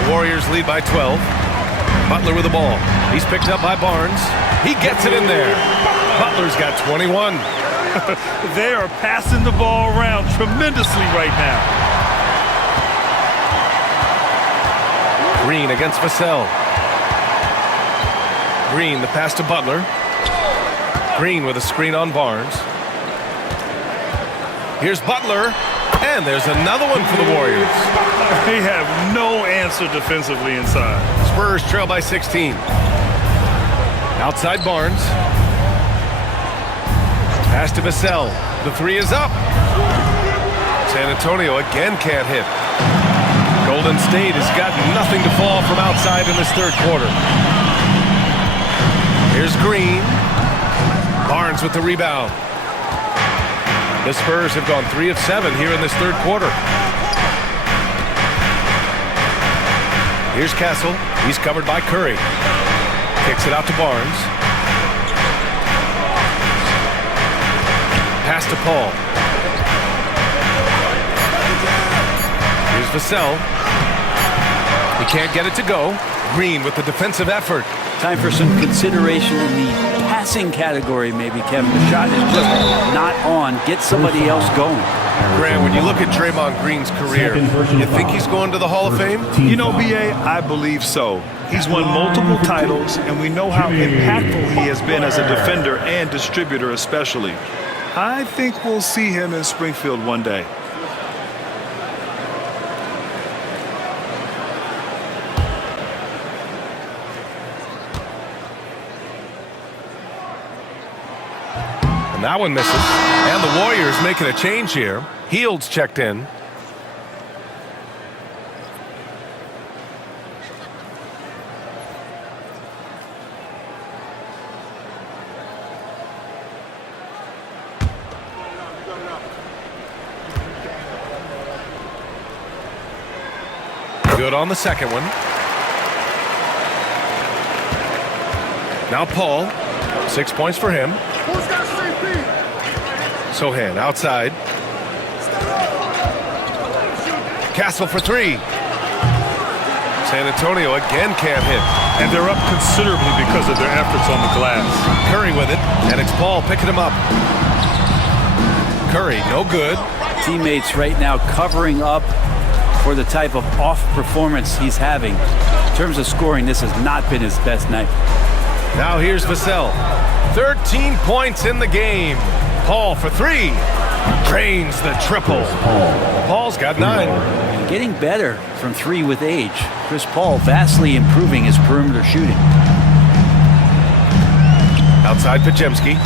The Warriors lead by 12. Butler with the ball. He's picked up by Barnes. He gets it in there. Butler's got 21. They are passing the ball around tremendously right now. Green against Vassell. Green, the pass to Butler. Green with a screen on Barnes. Here's Butler. And there's another one for the Warriors. They have no answer defensively inside. Spurs trail by 16. Outside Barnes. Pass to Vassell. The 3 is up. San Antonio again can't hit. Golden State has got nothing to fall from outside in this third quarter. Here's Green. Barnes with the rebound. The Spurs have gone 3 of 7 here in this third quarter. Here's Castle. He's covered by Curry. Kicks it out to Barnes. Pass to Paul. Here's Vassell. He can't get it to go. Green with the defensive effort. Time for some consideration in the passing category, maybe, Kevin. The shot is just not on. Get somebody else going. Grant, when you look at Draymond Green's career, you think he's going to the Hall of Fame? You know, B.A., I believe so. He's won multiple titles, and we know how impactful he has been as a defender and distributor especially. I think we'll see him in Springfield one day. And that one misses. And the Warriors making a change here. Heald's checked in. Good on the second one. Now Paul. 6 points for him. Sohan outside. Castle for 3. San Antonio again can't hit. And they're up considerably because of their efforts on the glass. Curry with it, and it's Paul picking him up. Curry, no good. Teammates right now covering up for the type of off performance he's having. In terms of scoring, this has not been his best night. Now here's Vassell. 13 points in the game. Paul for 3. Drains the triple. Paul's got 9. Getting better from 3 with age. Chris Paul vastly improving his perimeter shooting. Outside Pajemski.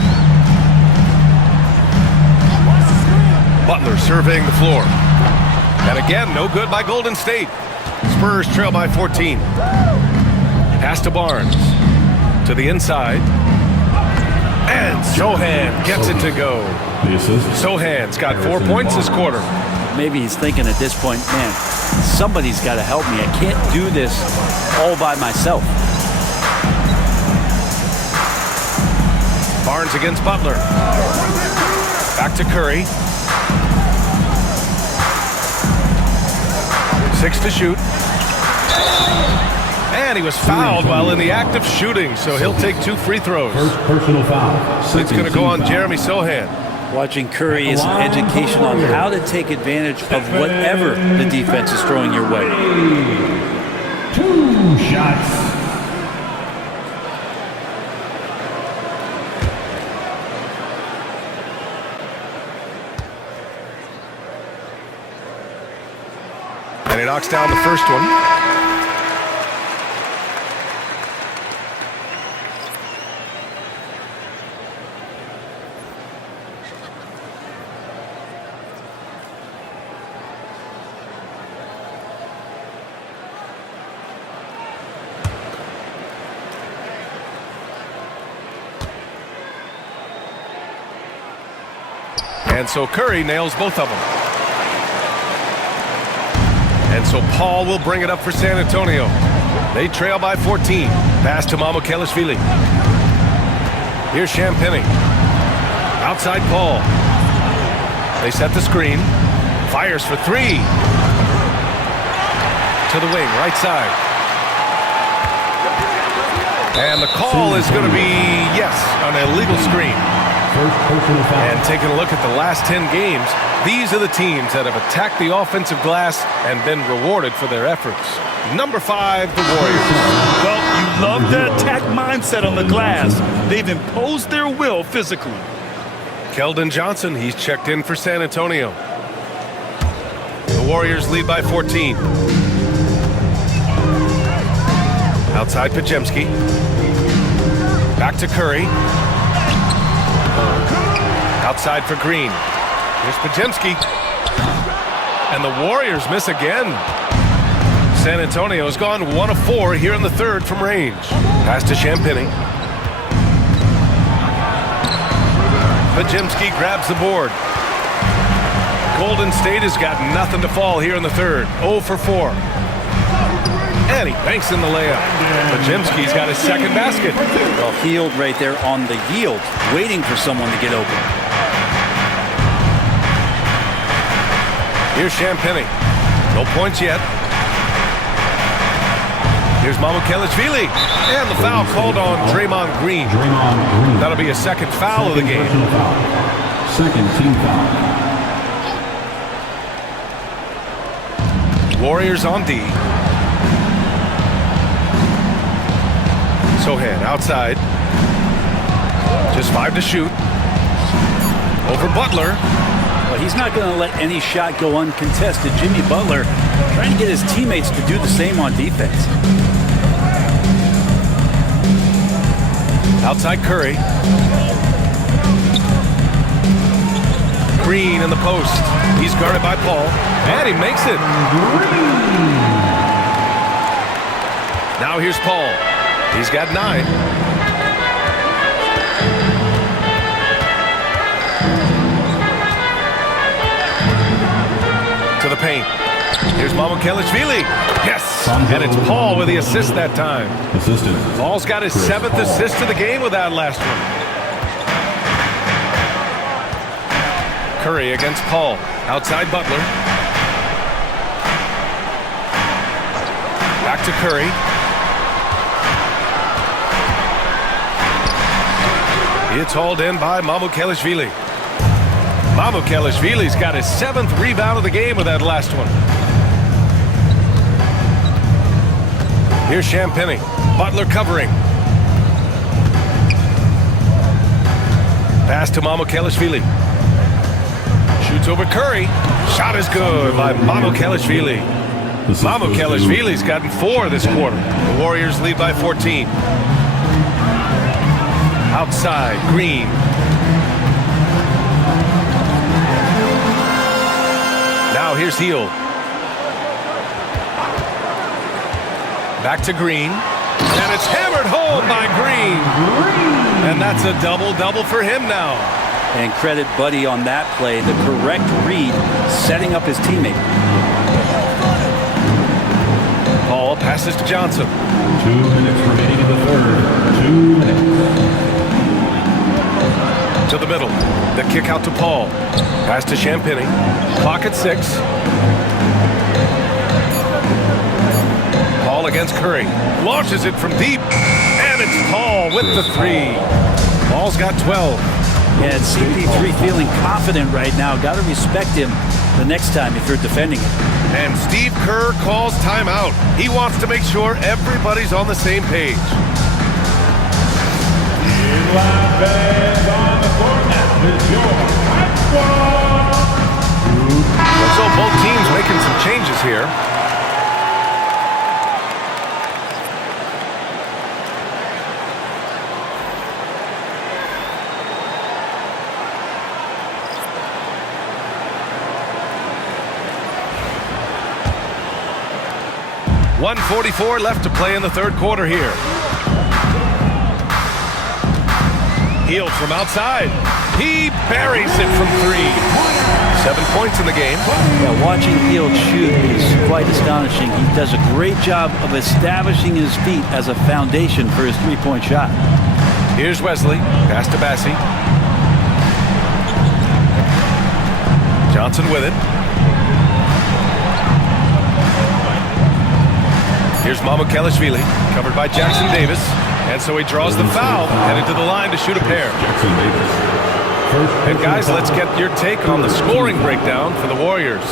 Butler surveying the floor. And again, no good by Golden State. Spurs trail by 14. Pass to Barnes. To the inside. And Sohan gets it to go. Sohan's got 4 points this quarter. Maybe he's thinking at this point, man, somebody's got to help me. I can't do this all by myself. Barnes against Butler. Back to Curry. 6 to shoot. And he was fouled while in the act of shooting, so he'll take 2 free throws. First personal foul. It's going to go on Jeremy Sohan. Watching Curry is an education on how to take advantage of whatever the defense is throwing your way. 2 shots. And he knocks down the first one. And so Curry nails both of them. And so Paul will bring it up for San Antonio. They trail by 14. Pass to Mamukelashvili. Here's Champagnie. Outside Paul. They set the screen. Fires for 3. To the wing, right side. And the call is going to be, yes, an illegal screen. And taking a look at the last 10 games, these are the teams that have attacked the offensive glass and been rewarded for their efforts. Number 5, the Warriors. Well, you love the attack mindset on the glass. They've imposed their will physically. Keldon Johnson, he's checked in for San Antonio. The Warriors lead by 14. Outside Pajemski. Back to Curry. Outside for Green. Here's Pajemski. And the Warriors miss again. San Antonio's gone 1 of 4 here in the third from range. Pass to Champagny. Pajemski grabs the board. Golden State has got nothing to fall here in the third. 0 for 4. And he banks in the layup. Pajemski's got his second basket. Well, Hield right there on the yield, waiting for someone to get open. Here's Champagny. No points yet. Here's Mamukelashvili. And the foul called on Draymond Green. That'll be a second foul of the game. Second team foul. Warriors on D. Sohan outside. Just 5 to shoot. Over Butler. Well, he's not going to let any shot go uncontested. Jimmy Butler trying to get his teammates to do the same on defense. Outside Curry. Green in the post. He's guarded by Paul. And he makes it. Now here's Paul. He's got 9. To the paint. Here's Mamukelashvili. Yes! And it's Paul with the assist that time. Assistant. Paul's got his 7th assist of the game with that last one. Curry against Paul. Outside Butler. Back to Curry. It's hauled in by Mamukelashvili. Mamukelashvili's got his 7th rebound of the game with that last one. Here's Champagny. Butler covering. Pass to Mamukelashvili. Shoots over Curry. Shot is good by Mamukelashvili. Mamukelashvili's gotten 4 this quarter. The Warriors lead by 14. Outside, Green. Now here's Hield. Back to Green. And it's hammered home by Green. And that's a double-double for him now. And credit Buddy on that play. The correct read, setting up his teammate. Paul passes to Johnson. 2 minutes remaining in the third. 2 minutes. To the middle. The kick out to Paul. Pass to Champagny. Clock at 6. Paul against Curry. Launches it from deep. And it's Paul with the 3. Paul's got 12. Yeah, and CP3 feeling confident right now. Got to respect him the next time if you're defending it. And Steve Kerr calls timeout. He wants to make sure everybody's on the same page. So both teams making some changes here. .144 left to play in the third quarter here. Hield from outside. He buries it from 3. 7 points in the game. Yeah, watching Hield shoot is quite astonishing. He does a great job of establishing his feet as a foundation for his three-point shot. Here's Wesley. Pass to Bassi. Johnson with it. Here's Mamukelashvili, covered by Jackson Davis. And so he draws the foul, headed to the line to shoot a pair. And guys, let's get your take on the scoring breakdown for the Warriors.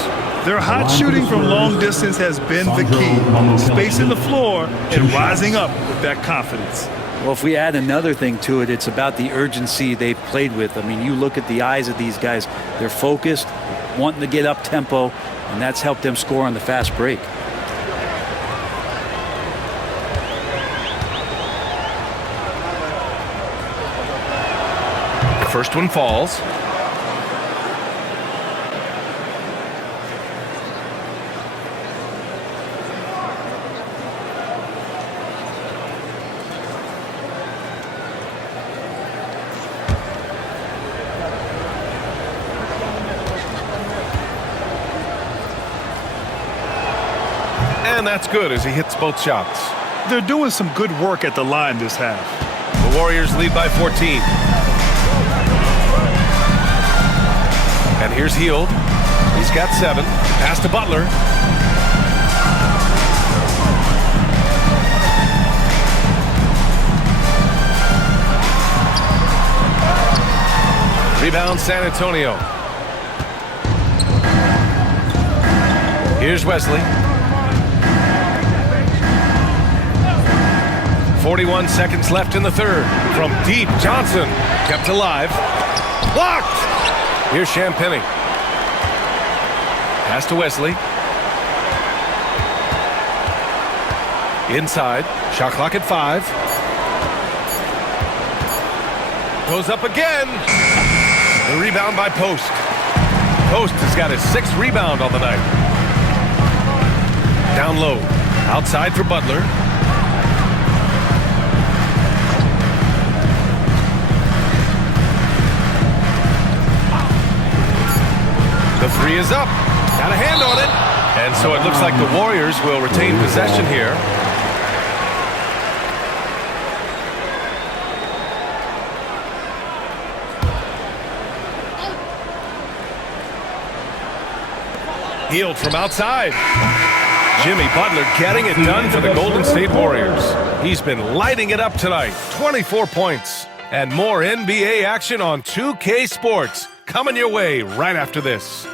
Their hot shooting from long distance has been the key. Spacing the floor and rising up with that confidence. Well, if we add another thing to it, it's about the urgency they've played with. I mean, you look at the eyes of these guys. They're focused, wanting to get up tempo, and that's helped them score on the fast break. First one falls. And that's good as he hits both shots. They're doing some good work at the line this half. The Warriors lead by 14. And here's Hield. He's got 7. Pass to Butler. Rebound San Antonio. Here's Wesley. 41 seconds left in the third. From deep, Johnson kept alive. Blocked! Here's Champagnie. Pass to Wesley. Inside. Shot clock at 5. Goes up again. The rebound by Post. Post has got his 6th rebound on the night. Down low. Outside for Butler. The 3 is up. Got a hand on it. And so it looks like the Warriors will retain possession here. Hield from outside. Jimmy Butler getting it done for the Golden State Warriors. He's been lighting it up tonight. 24 points. And more NBA action on 2K Sports. Coming your way right after this.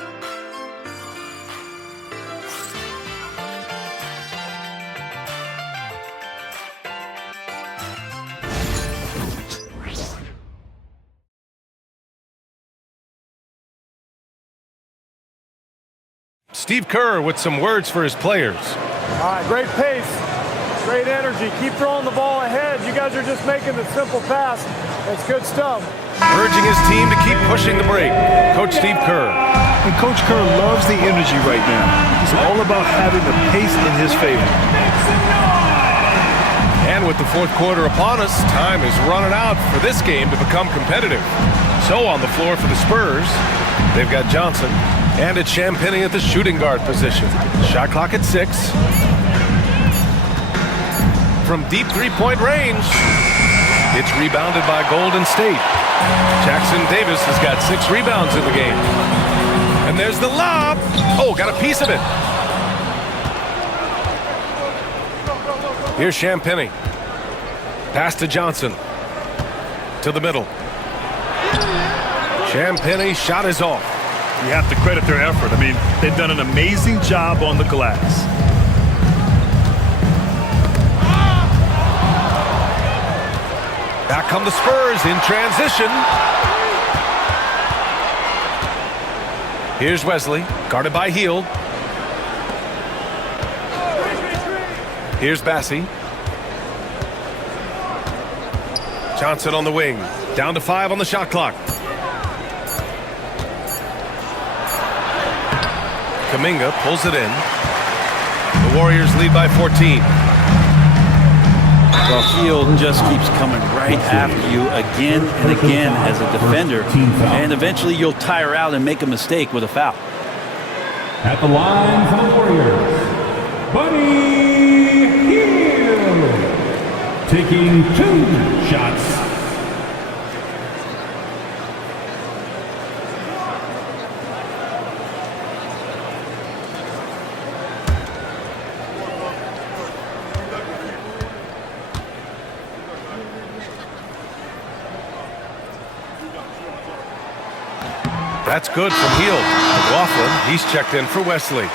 Steve Kerr with some words for his players. All right, great pace, great energy. Keep throwing the ball ahead. You guys are just making the simple pass. That's good stuff. Urging his team to keep pushing the break. Coach Steve Kerr. And Coach Kerr loves the energy right now. He's all about having the pace in his favor. And with the fourth quarter upon us, time is running out for this game to become competitive. So on the floor for the Spurs, they've got Johnson. And it's Champagnie at the shooting guard position. Shot clock at 6. From deep three-point range. It's rebounded by Golden State. Jackson Davis has got 6 rebounds in the game. And there's the lob. Oh, got a piece of it. Here's Champagnie. Pass to Johnson. To the middle. Champagnie shot is off. You have to credit their effort. I mean, they've done an amazing job on the glass. Back come the Spurs in transition. Here's Wesley, guarded by Hield. Here's Bassie. Johnson on the wing. Down to 5 on the shot clock. Kuminga pulls it in. The Warriors lead by 14. Well, Hield just keeps coming right after you again and again as a defender. And eventually you'll tire out and make a mistake with a foul. At the line for the Warriors, Buddy Hield. Taking 2 shots. That's good from Hield. McLaughlin, he's checked in for Wesley.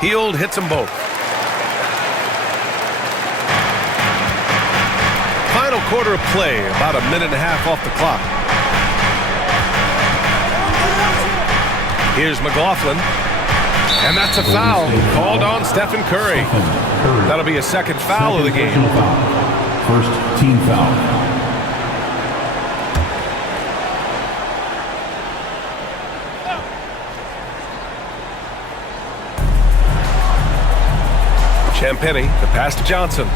Hield hits them both. Final quarter of play, about a minute and a half off the clock. Here's McLaughlin. And that's a foul called on Stephen Curry. That'll be a second foul of the game. First team foul. Champagny, the pass to Johnson.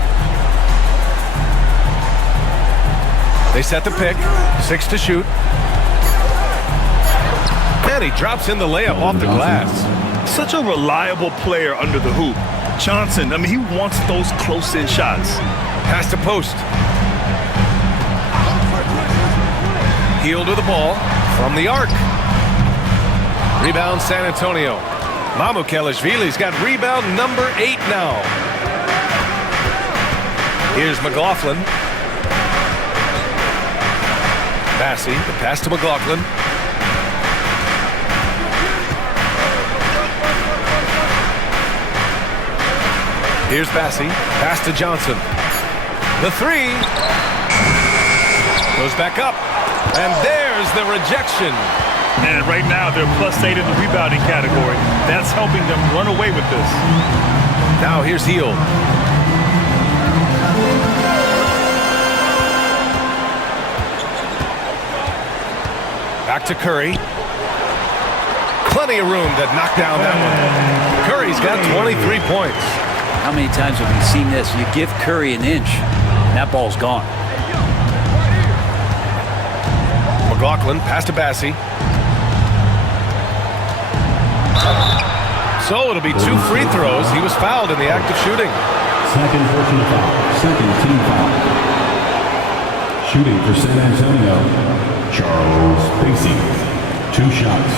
They set the pick, 6 to shoot. And he drops in the layup off the glass. Such a reliable player under the hoop. Johnson, I mean, he wants those close-in shots. Pass to post. Heel to the ball from the arc. Rebound San Antonio. Mamukelashvili's got rebound number 8 now. Here's McLaughlin. Bassey, the pass to McLaughlin. Here's Bassey, pass to Johnson. The 3 goes back up, and there's the rejection. And right now, they're +8 in the rebounding category. That's helping them run away with this. Now here's Heel. Back to Curry. Plenty of room to knock down that one. Curry's got 23 points. How many times have we seen this? You give Curry an inch, and that ball's gone. McLaughlin, pass to Bassey. So it'll be 2 free throws. He was fouled in the act of shooting. Second personal foul. Second team foul. Shooting for San Antonio, Charles Bassey. 2 shots.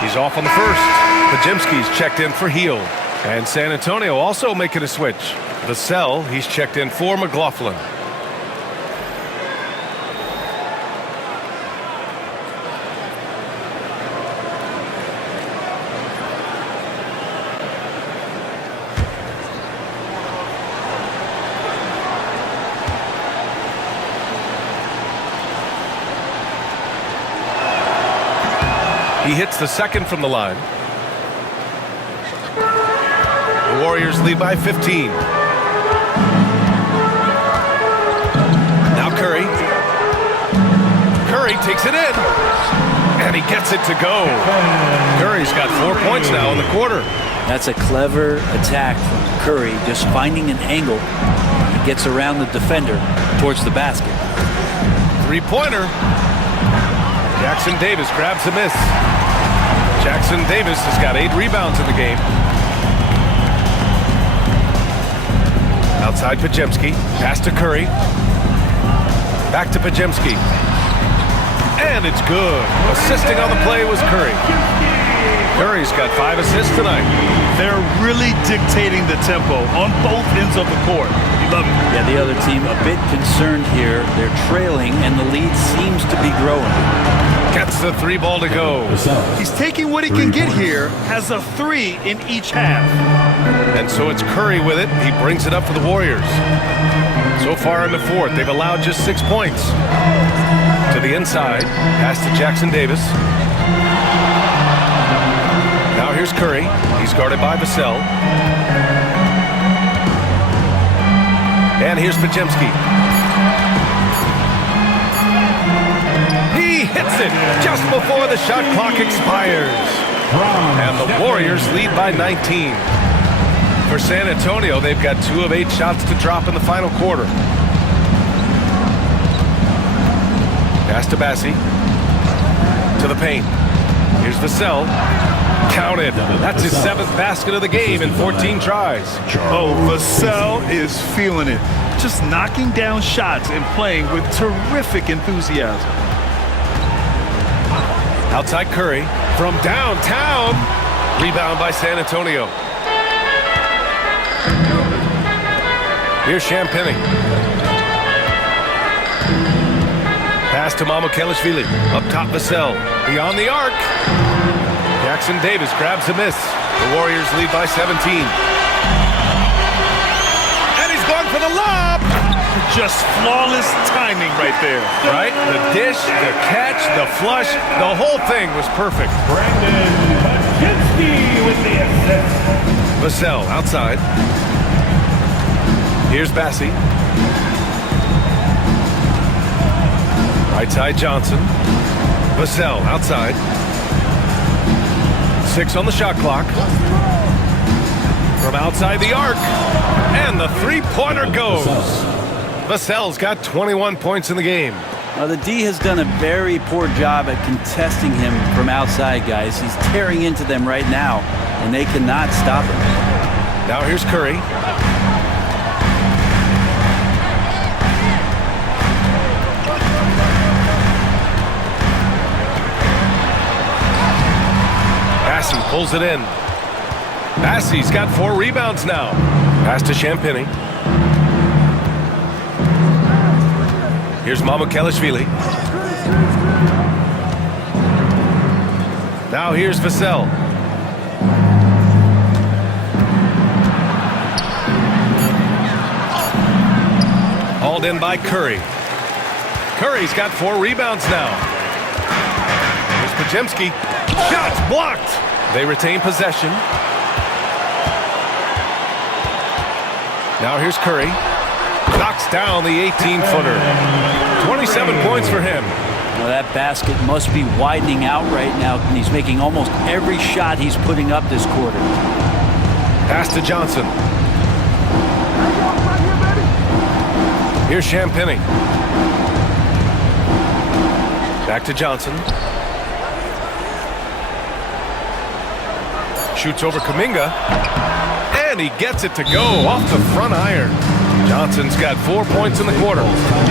He's off on the first. Pajemski's checked in for Heel. And San Antonio also making a switch. Vassell, he's checked in for McLaughlin. He hits the second from the line. The Warriors lead by 15. Now Curry. Curry takes it in. And he gets it to go. Curry's got 4 points now in the quarter. That's a clever attack from Curry, just finding an angle. He gets around the defender towards the basket. 3-pointer. Jackson Davis grabs a miss. Jackson Davis has got 8 rebounds in the game. Outside Pajemski. Pass to Curry. Back to Pajemski. And it's good. Assisting on the play was Curry. Curry's got 5 assists tonight. They're really dictating the tempo on both ends of the court. You love it. Yeah, the other team a bit concerned here. They're trailing, and the lead seems to be growing. Gets the 3 ball to go. He's taking what he can get here, has a 3 in each half. And so it's Curry with it. He brings it up for the Warriors. So far in the fourth, they've allowed just 6 points. To the inside, pass to Jackson Davis. Now here's Curry. He's guarded by Vassell. And here's Pajemski. He hits it just before the shot clock expires. And the Warriors lead by 19. For San Antonio, they've got 2 of 8 shots to drop in the final quarter. Pass to Bassey. To the paint. Here's Vassell. Counted. That's his 7th basket of the game in 14 tries. Oh, Vassell is feeling it. Just knocking down shots and playing with terrific enthusiasm. Outside Curry. From downtown. Rebound by San Antonio. Here's Champagny. Pass to Mamukelashvili. Up top Vassell. Beyond the arc. Jackson Davis grabs a miss. The Warriors lead by 17. And he's going for the lob. Just flawless timing right there. Right? The dish, the catch, the flush, the whole thing was perfect. Brandon Pajemski. Vassell outside. Here's Bassi. Right side Johnson. Vassell outside. 6 on the shot clock. From outside the arc. And the three-pointer goes. Vassell's got 21 points in the game. The D has done a very poor job at contesting him from outside, guys. He's tearing into them right now, and they cannot stop him. Now here's Curry. Bassi pulls it in. Bassi's got 4 rebounds now. Pass to Champagny. Here's Mamukelashvili. Now here's Vassell. Hauled in by Curry. Curry's got 4 rebounds now. Here's Podziemski. Shots blocked. They retain possession. Now here's Curry. Knocks down the 18-footer. 27 points for him. Well, that basket must be widening out right now, and he's making almost every shot he's putting up this quarter. Pass to Johnson. Here's Champagny. Back to Johnson. Shoots over Kuminga. And he gets it to go off the front iron. Johnson's got 4 points in the quarter.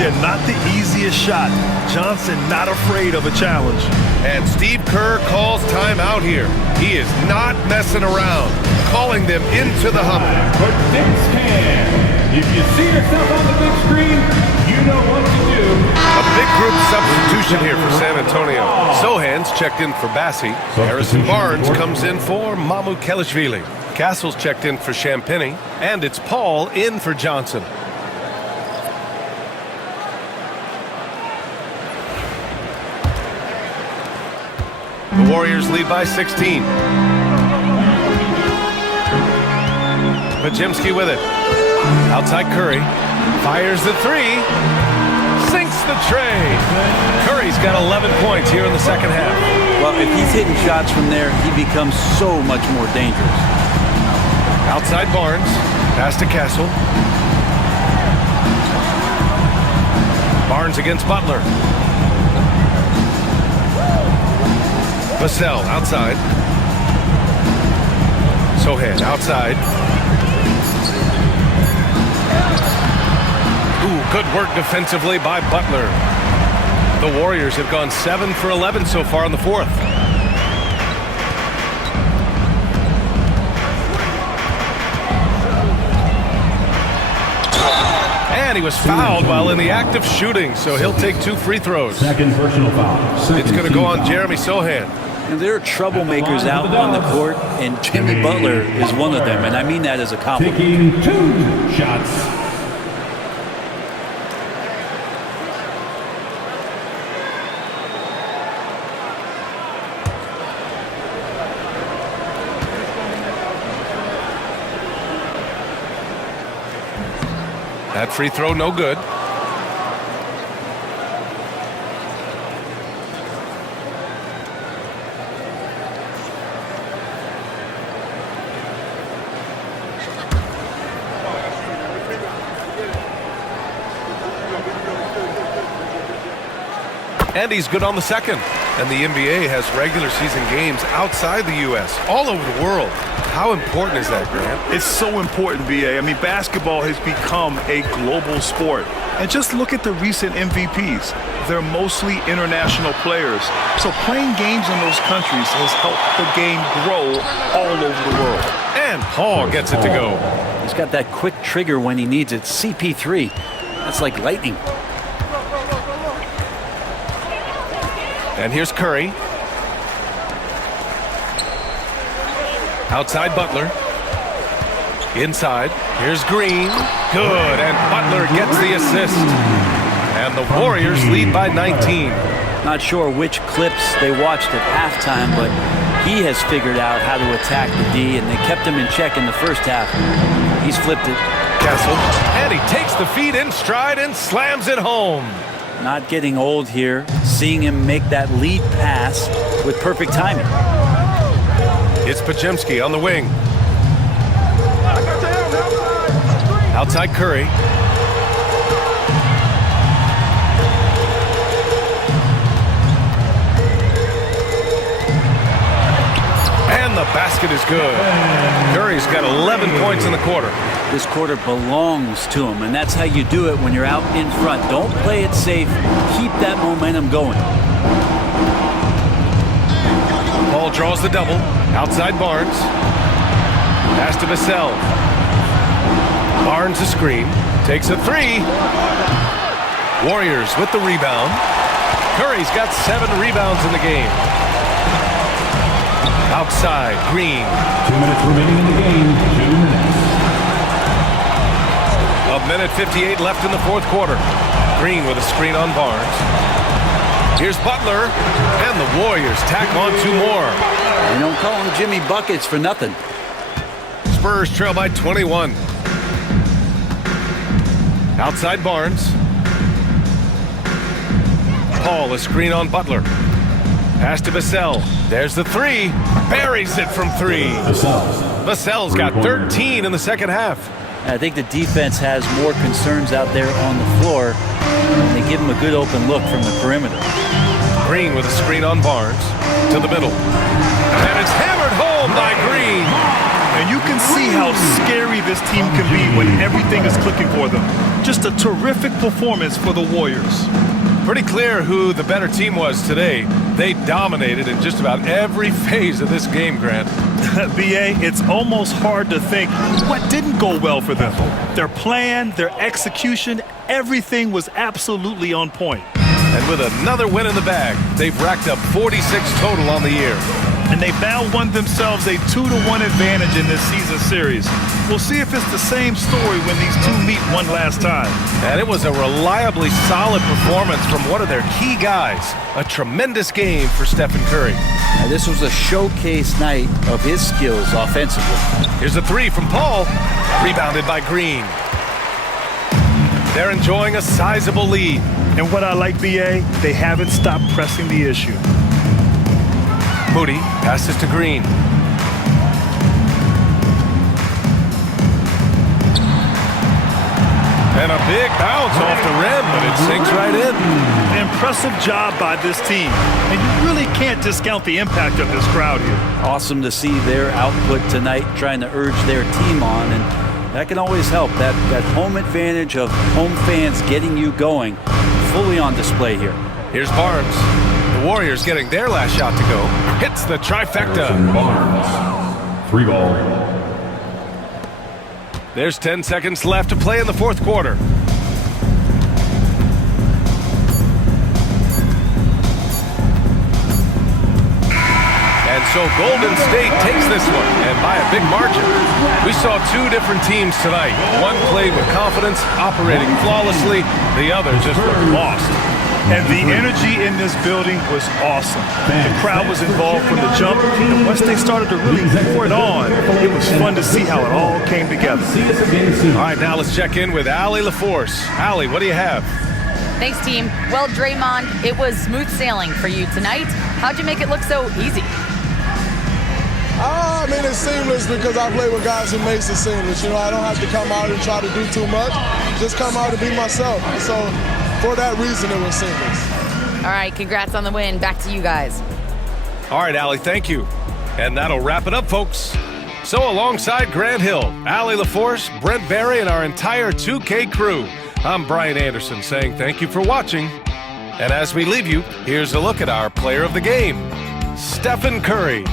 Yeah, not the easiest shot. Johnson not afraid of a challenge. And Steve Kerr calls timeout here. He is not messing around. Calling them into the hump. For Knicks can. If you see yourself on the big screen, you know what to do. A big group substitution here for San Antonio. Sohan's checked in for Bassi. Harrison Barnes comes in for Mamukelashvili. Castle's checked in for Champagny. And it's Paul in for Johnson. The Warriors lead by 16. Podziemski with it. Outside Curry. Fires the 3. Sinks the tray. Curry's got 11 points here in the second half. Well, if he's hitting shots from there, he becomes so much more dangerous. Outside Barnes. Pass to Castle. Barnes against Butler. Vassell outside. Sohan outside. Ooh, good work defensively by Butler. The Warriors have gone 7 for 11 so far in the fourth. And he was fouled while in the act of shooting, so he'll take 2 free throws. Second personal foul. It's going to go on Jeremy Sohan. And there are troublemakers out on the court, and Jimmy Butler is one of them, and I mean that as a compliment. Taking 2 shots. That free throw no good. And he's good on the second. And the NBA has regular season games outside the U.S., all over the world. How important is that, Grant? It's so important, BA. I mean, basketball has become a global sport. And just look at the recent MVPs. They're mostly international players. So playing games in those countries has helped the game grow all over the world. And Paul gets it to go. He's got that quick trigger when he needs it. CP3. That's like lightning. And here's Curry. Outside Butler. Inside. Here's Green. Good. And Butler gets the assist. And the Warriors lead by 19. Not sure which clips they watched at halftime, but he has figured out how to attack the D, and they kept him in check in the first half. He's flipped it. Castle, and he takes the feed in stride and slams it home. Not getting old here, seeing him make that lead pass with perfect timing. It's Podziemski on the wing. Outside Curry. And the basket is good. Curry's got 11 points in the quarter. This quarter belongs to him, and that's how you do it when you're out in front. Don't play it safe. Keep that momentum going. Paul draws the double. Outside Barnes. Pass to Vassell. Barnes a screen. Takes a three. Warriors with the rebound. Curry's got 7 rebounds in the game. Outside, Green. 2 minutes remaining in the game. 2 minutes. A minute 58 left in the fourth quarter. Green with a screen on Barnes. Here's Butler, and the Warriors tack on 2 more. They don't call him Jimmy Buckets for nothing. Spurs trail by 21. Outside Barnes. Paul, a screen on Butler. Pass to Vassell. There's the three. Buries it from 3. Vassell's got 13 in the second half. I think the defense has more concerns out there on the floor, and they give him a good open look from the perimeter. Green with a screen on Barnes. To the middle. And it's hammered home by Green. And you can see how scary this team can be when everything is clicking for them. Just a terrific performance for the Warriors. Pretty clear who the better team was today. They dominated in just about every phase of this game, Grant. BA, it's almost hard to think what didn't go well for them. Their plan, their execution, everything was absolutely on point. And with another win in the bag, they've racked up 46 total on the year. And they've now won themselves a 2-1 advantage in this season series. We'll see if it's the same story when these two meet one last time. And it was a reliably solid performance from one of their key guys. A tremendous game for Stephen Curry. Now, this was a showcase night of his skills offensively. Here's a three from Paul. Rebounded by Green. They're enjoying a sizable lead. And what I like, BA, they haven't stopped pressing the issue. Moody passes to Green. And a big bounce off the rim, but it sinks right in. An impressive job by this team. And you really can't discount the impact of this crowd here. Awesome to see their output tonight, trying to urge their team on, and that can always help. That home advantage of home fans getting you going, fully on display here. Here's Barnes. The Warriors getting their last shot to go. Hits the trifecta. Barnes. 3 ball. There's 10 seconds left to play in the fourth quarter. And so Golden State takes this one, and by a big margin. We saw 2 different teams tonight. One played with confidence, operating flawlessly. The other just looked lost. And the energy in this building was awesome. The crowd was involved from the jump, and once they started to really pour it on, it was fun to see how it all came together. All right, now let's check in with Allie LaForce. Allie, what do you have? Thanks, team. Well, Draymond, it was smooth sailing for you tonight. How'd you make it look so easy? I mean, it's seamless because I play with guys who makes it seamless. You know, I don't have to come out and try to do too much. Just come out and be myself. So for that reason, it was seamless. All right, congrats on the win. Back to you guys. All right, Allie, thank you. And that'll wrap it up, folks. So alongside Grant Hill, Allie LaForce, Brent Barry, and our entire 2K crew, I'm Brian Anderson saying thank you for watching. And as we leave you, here's a look at our player of the game, Stephen Curry.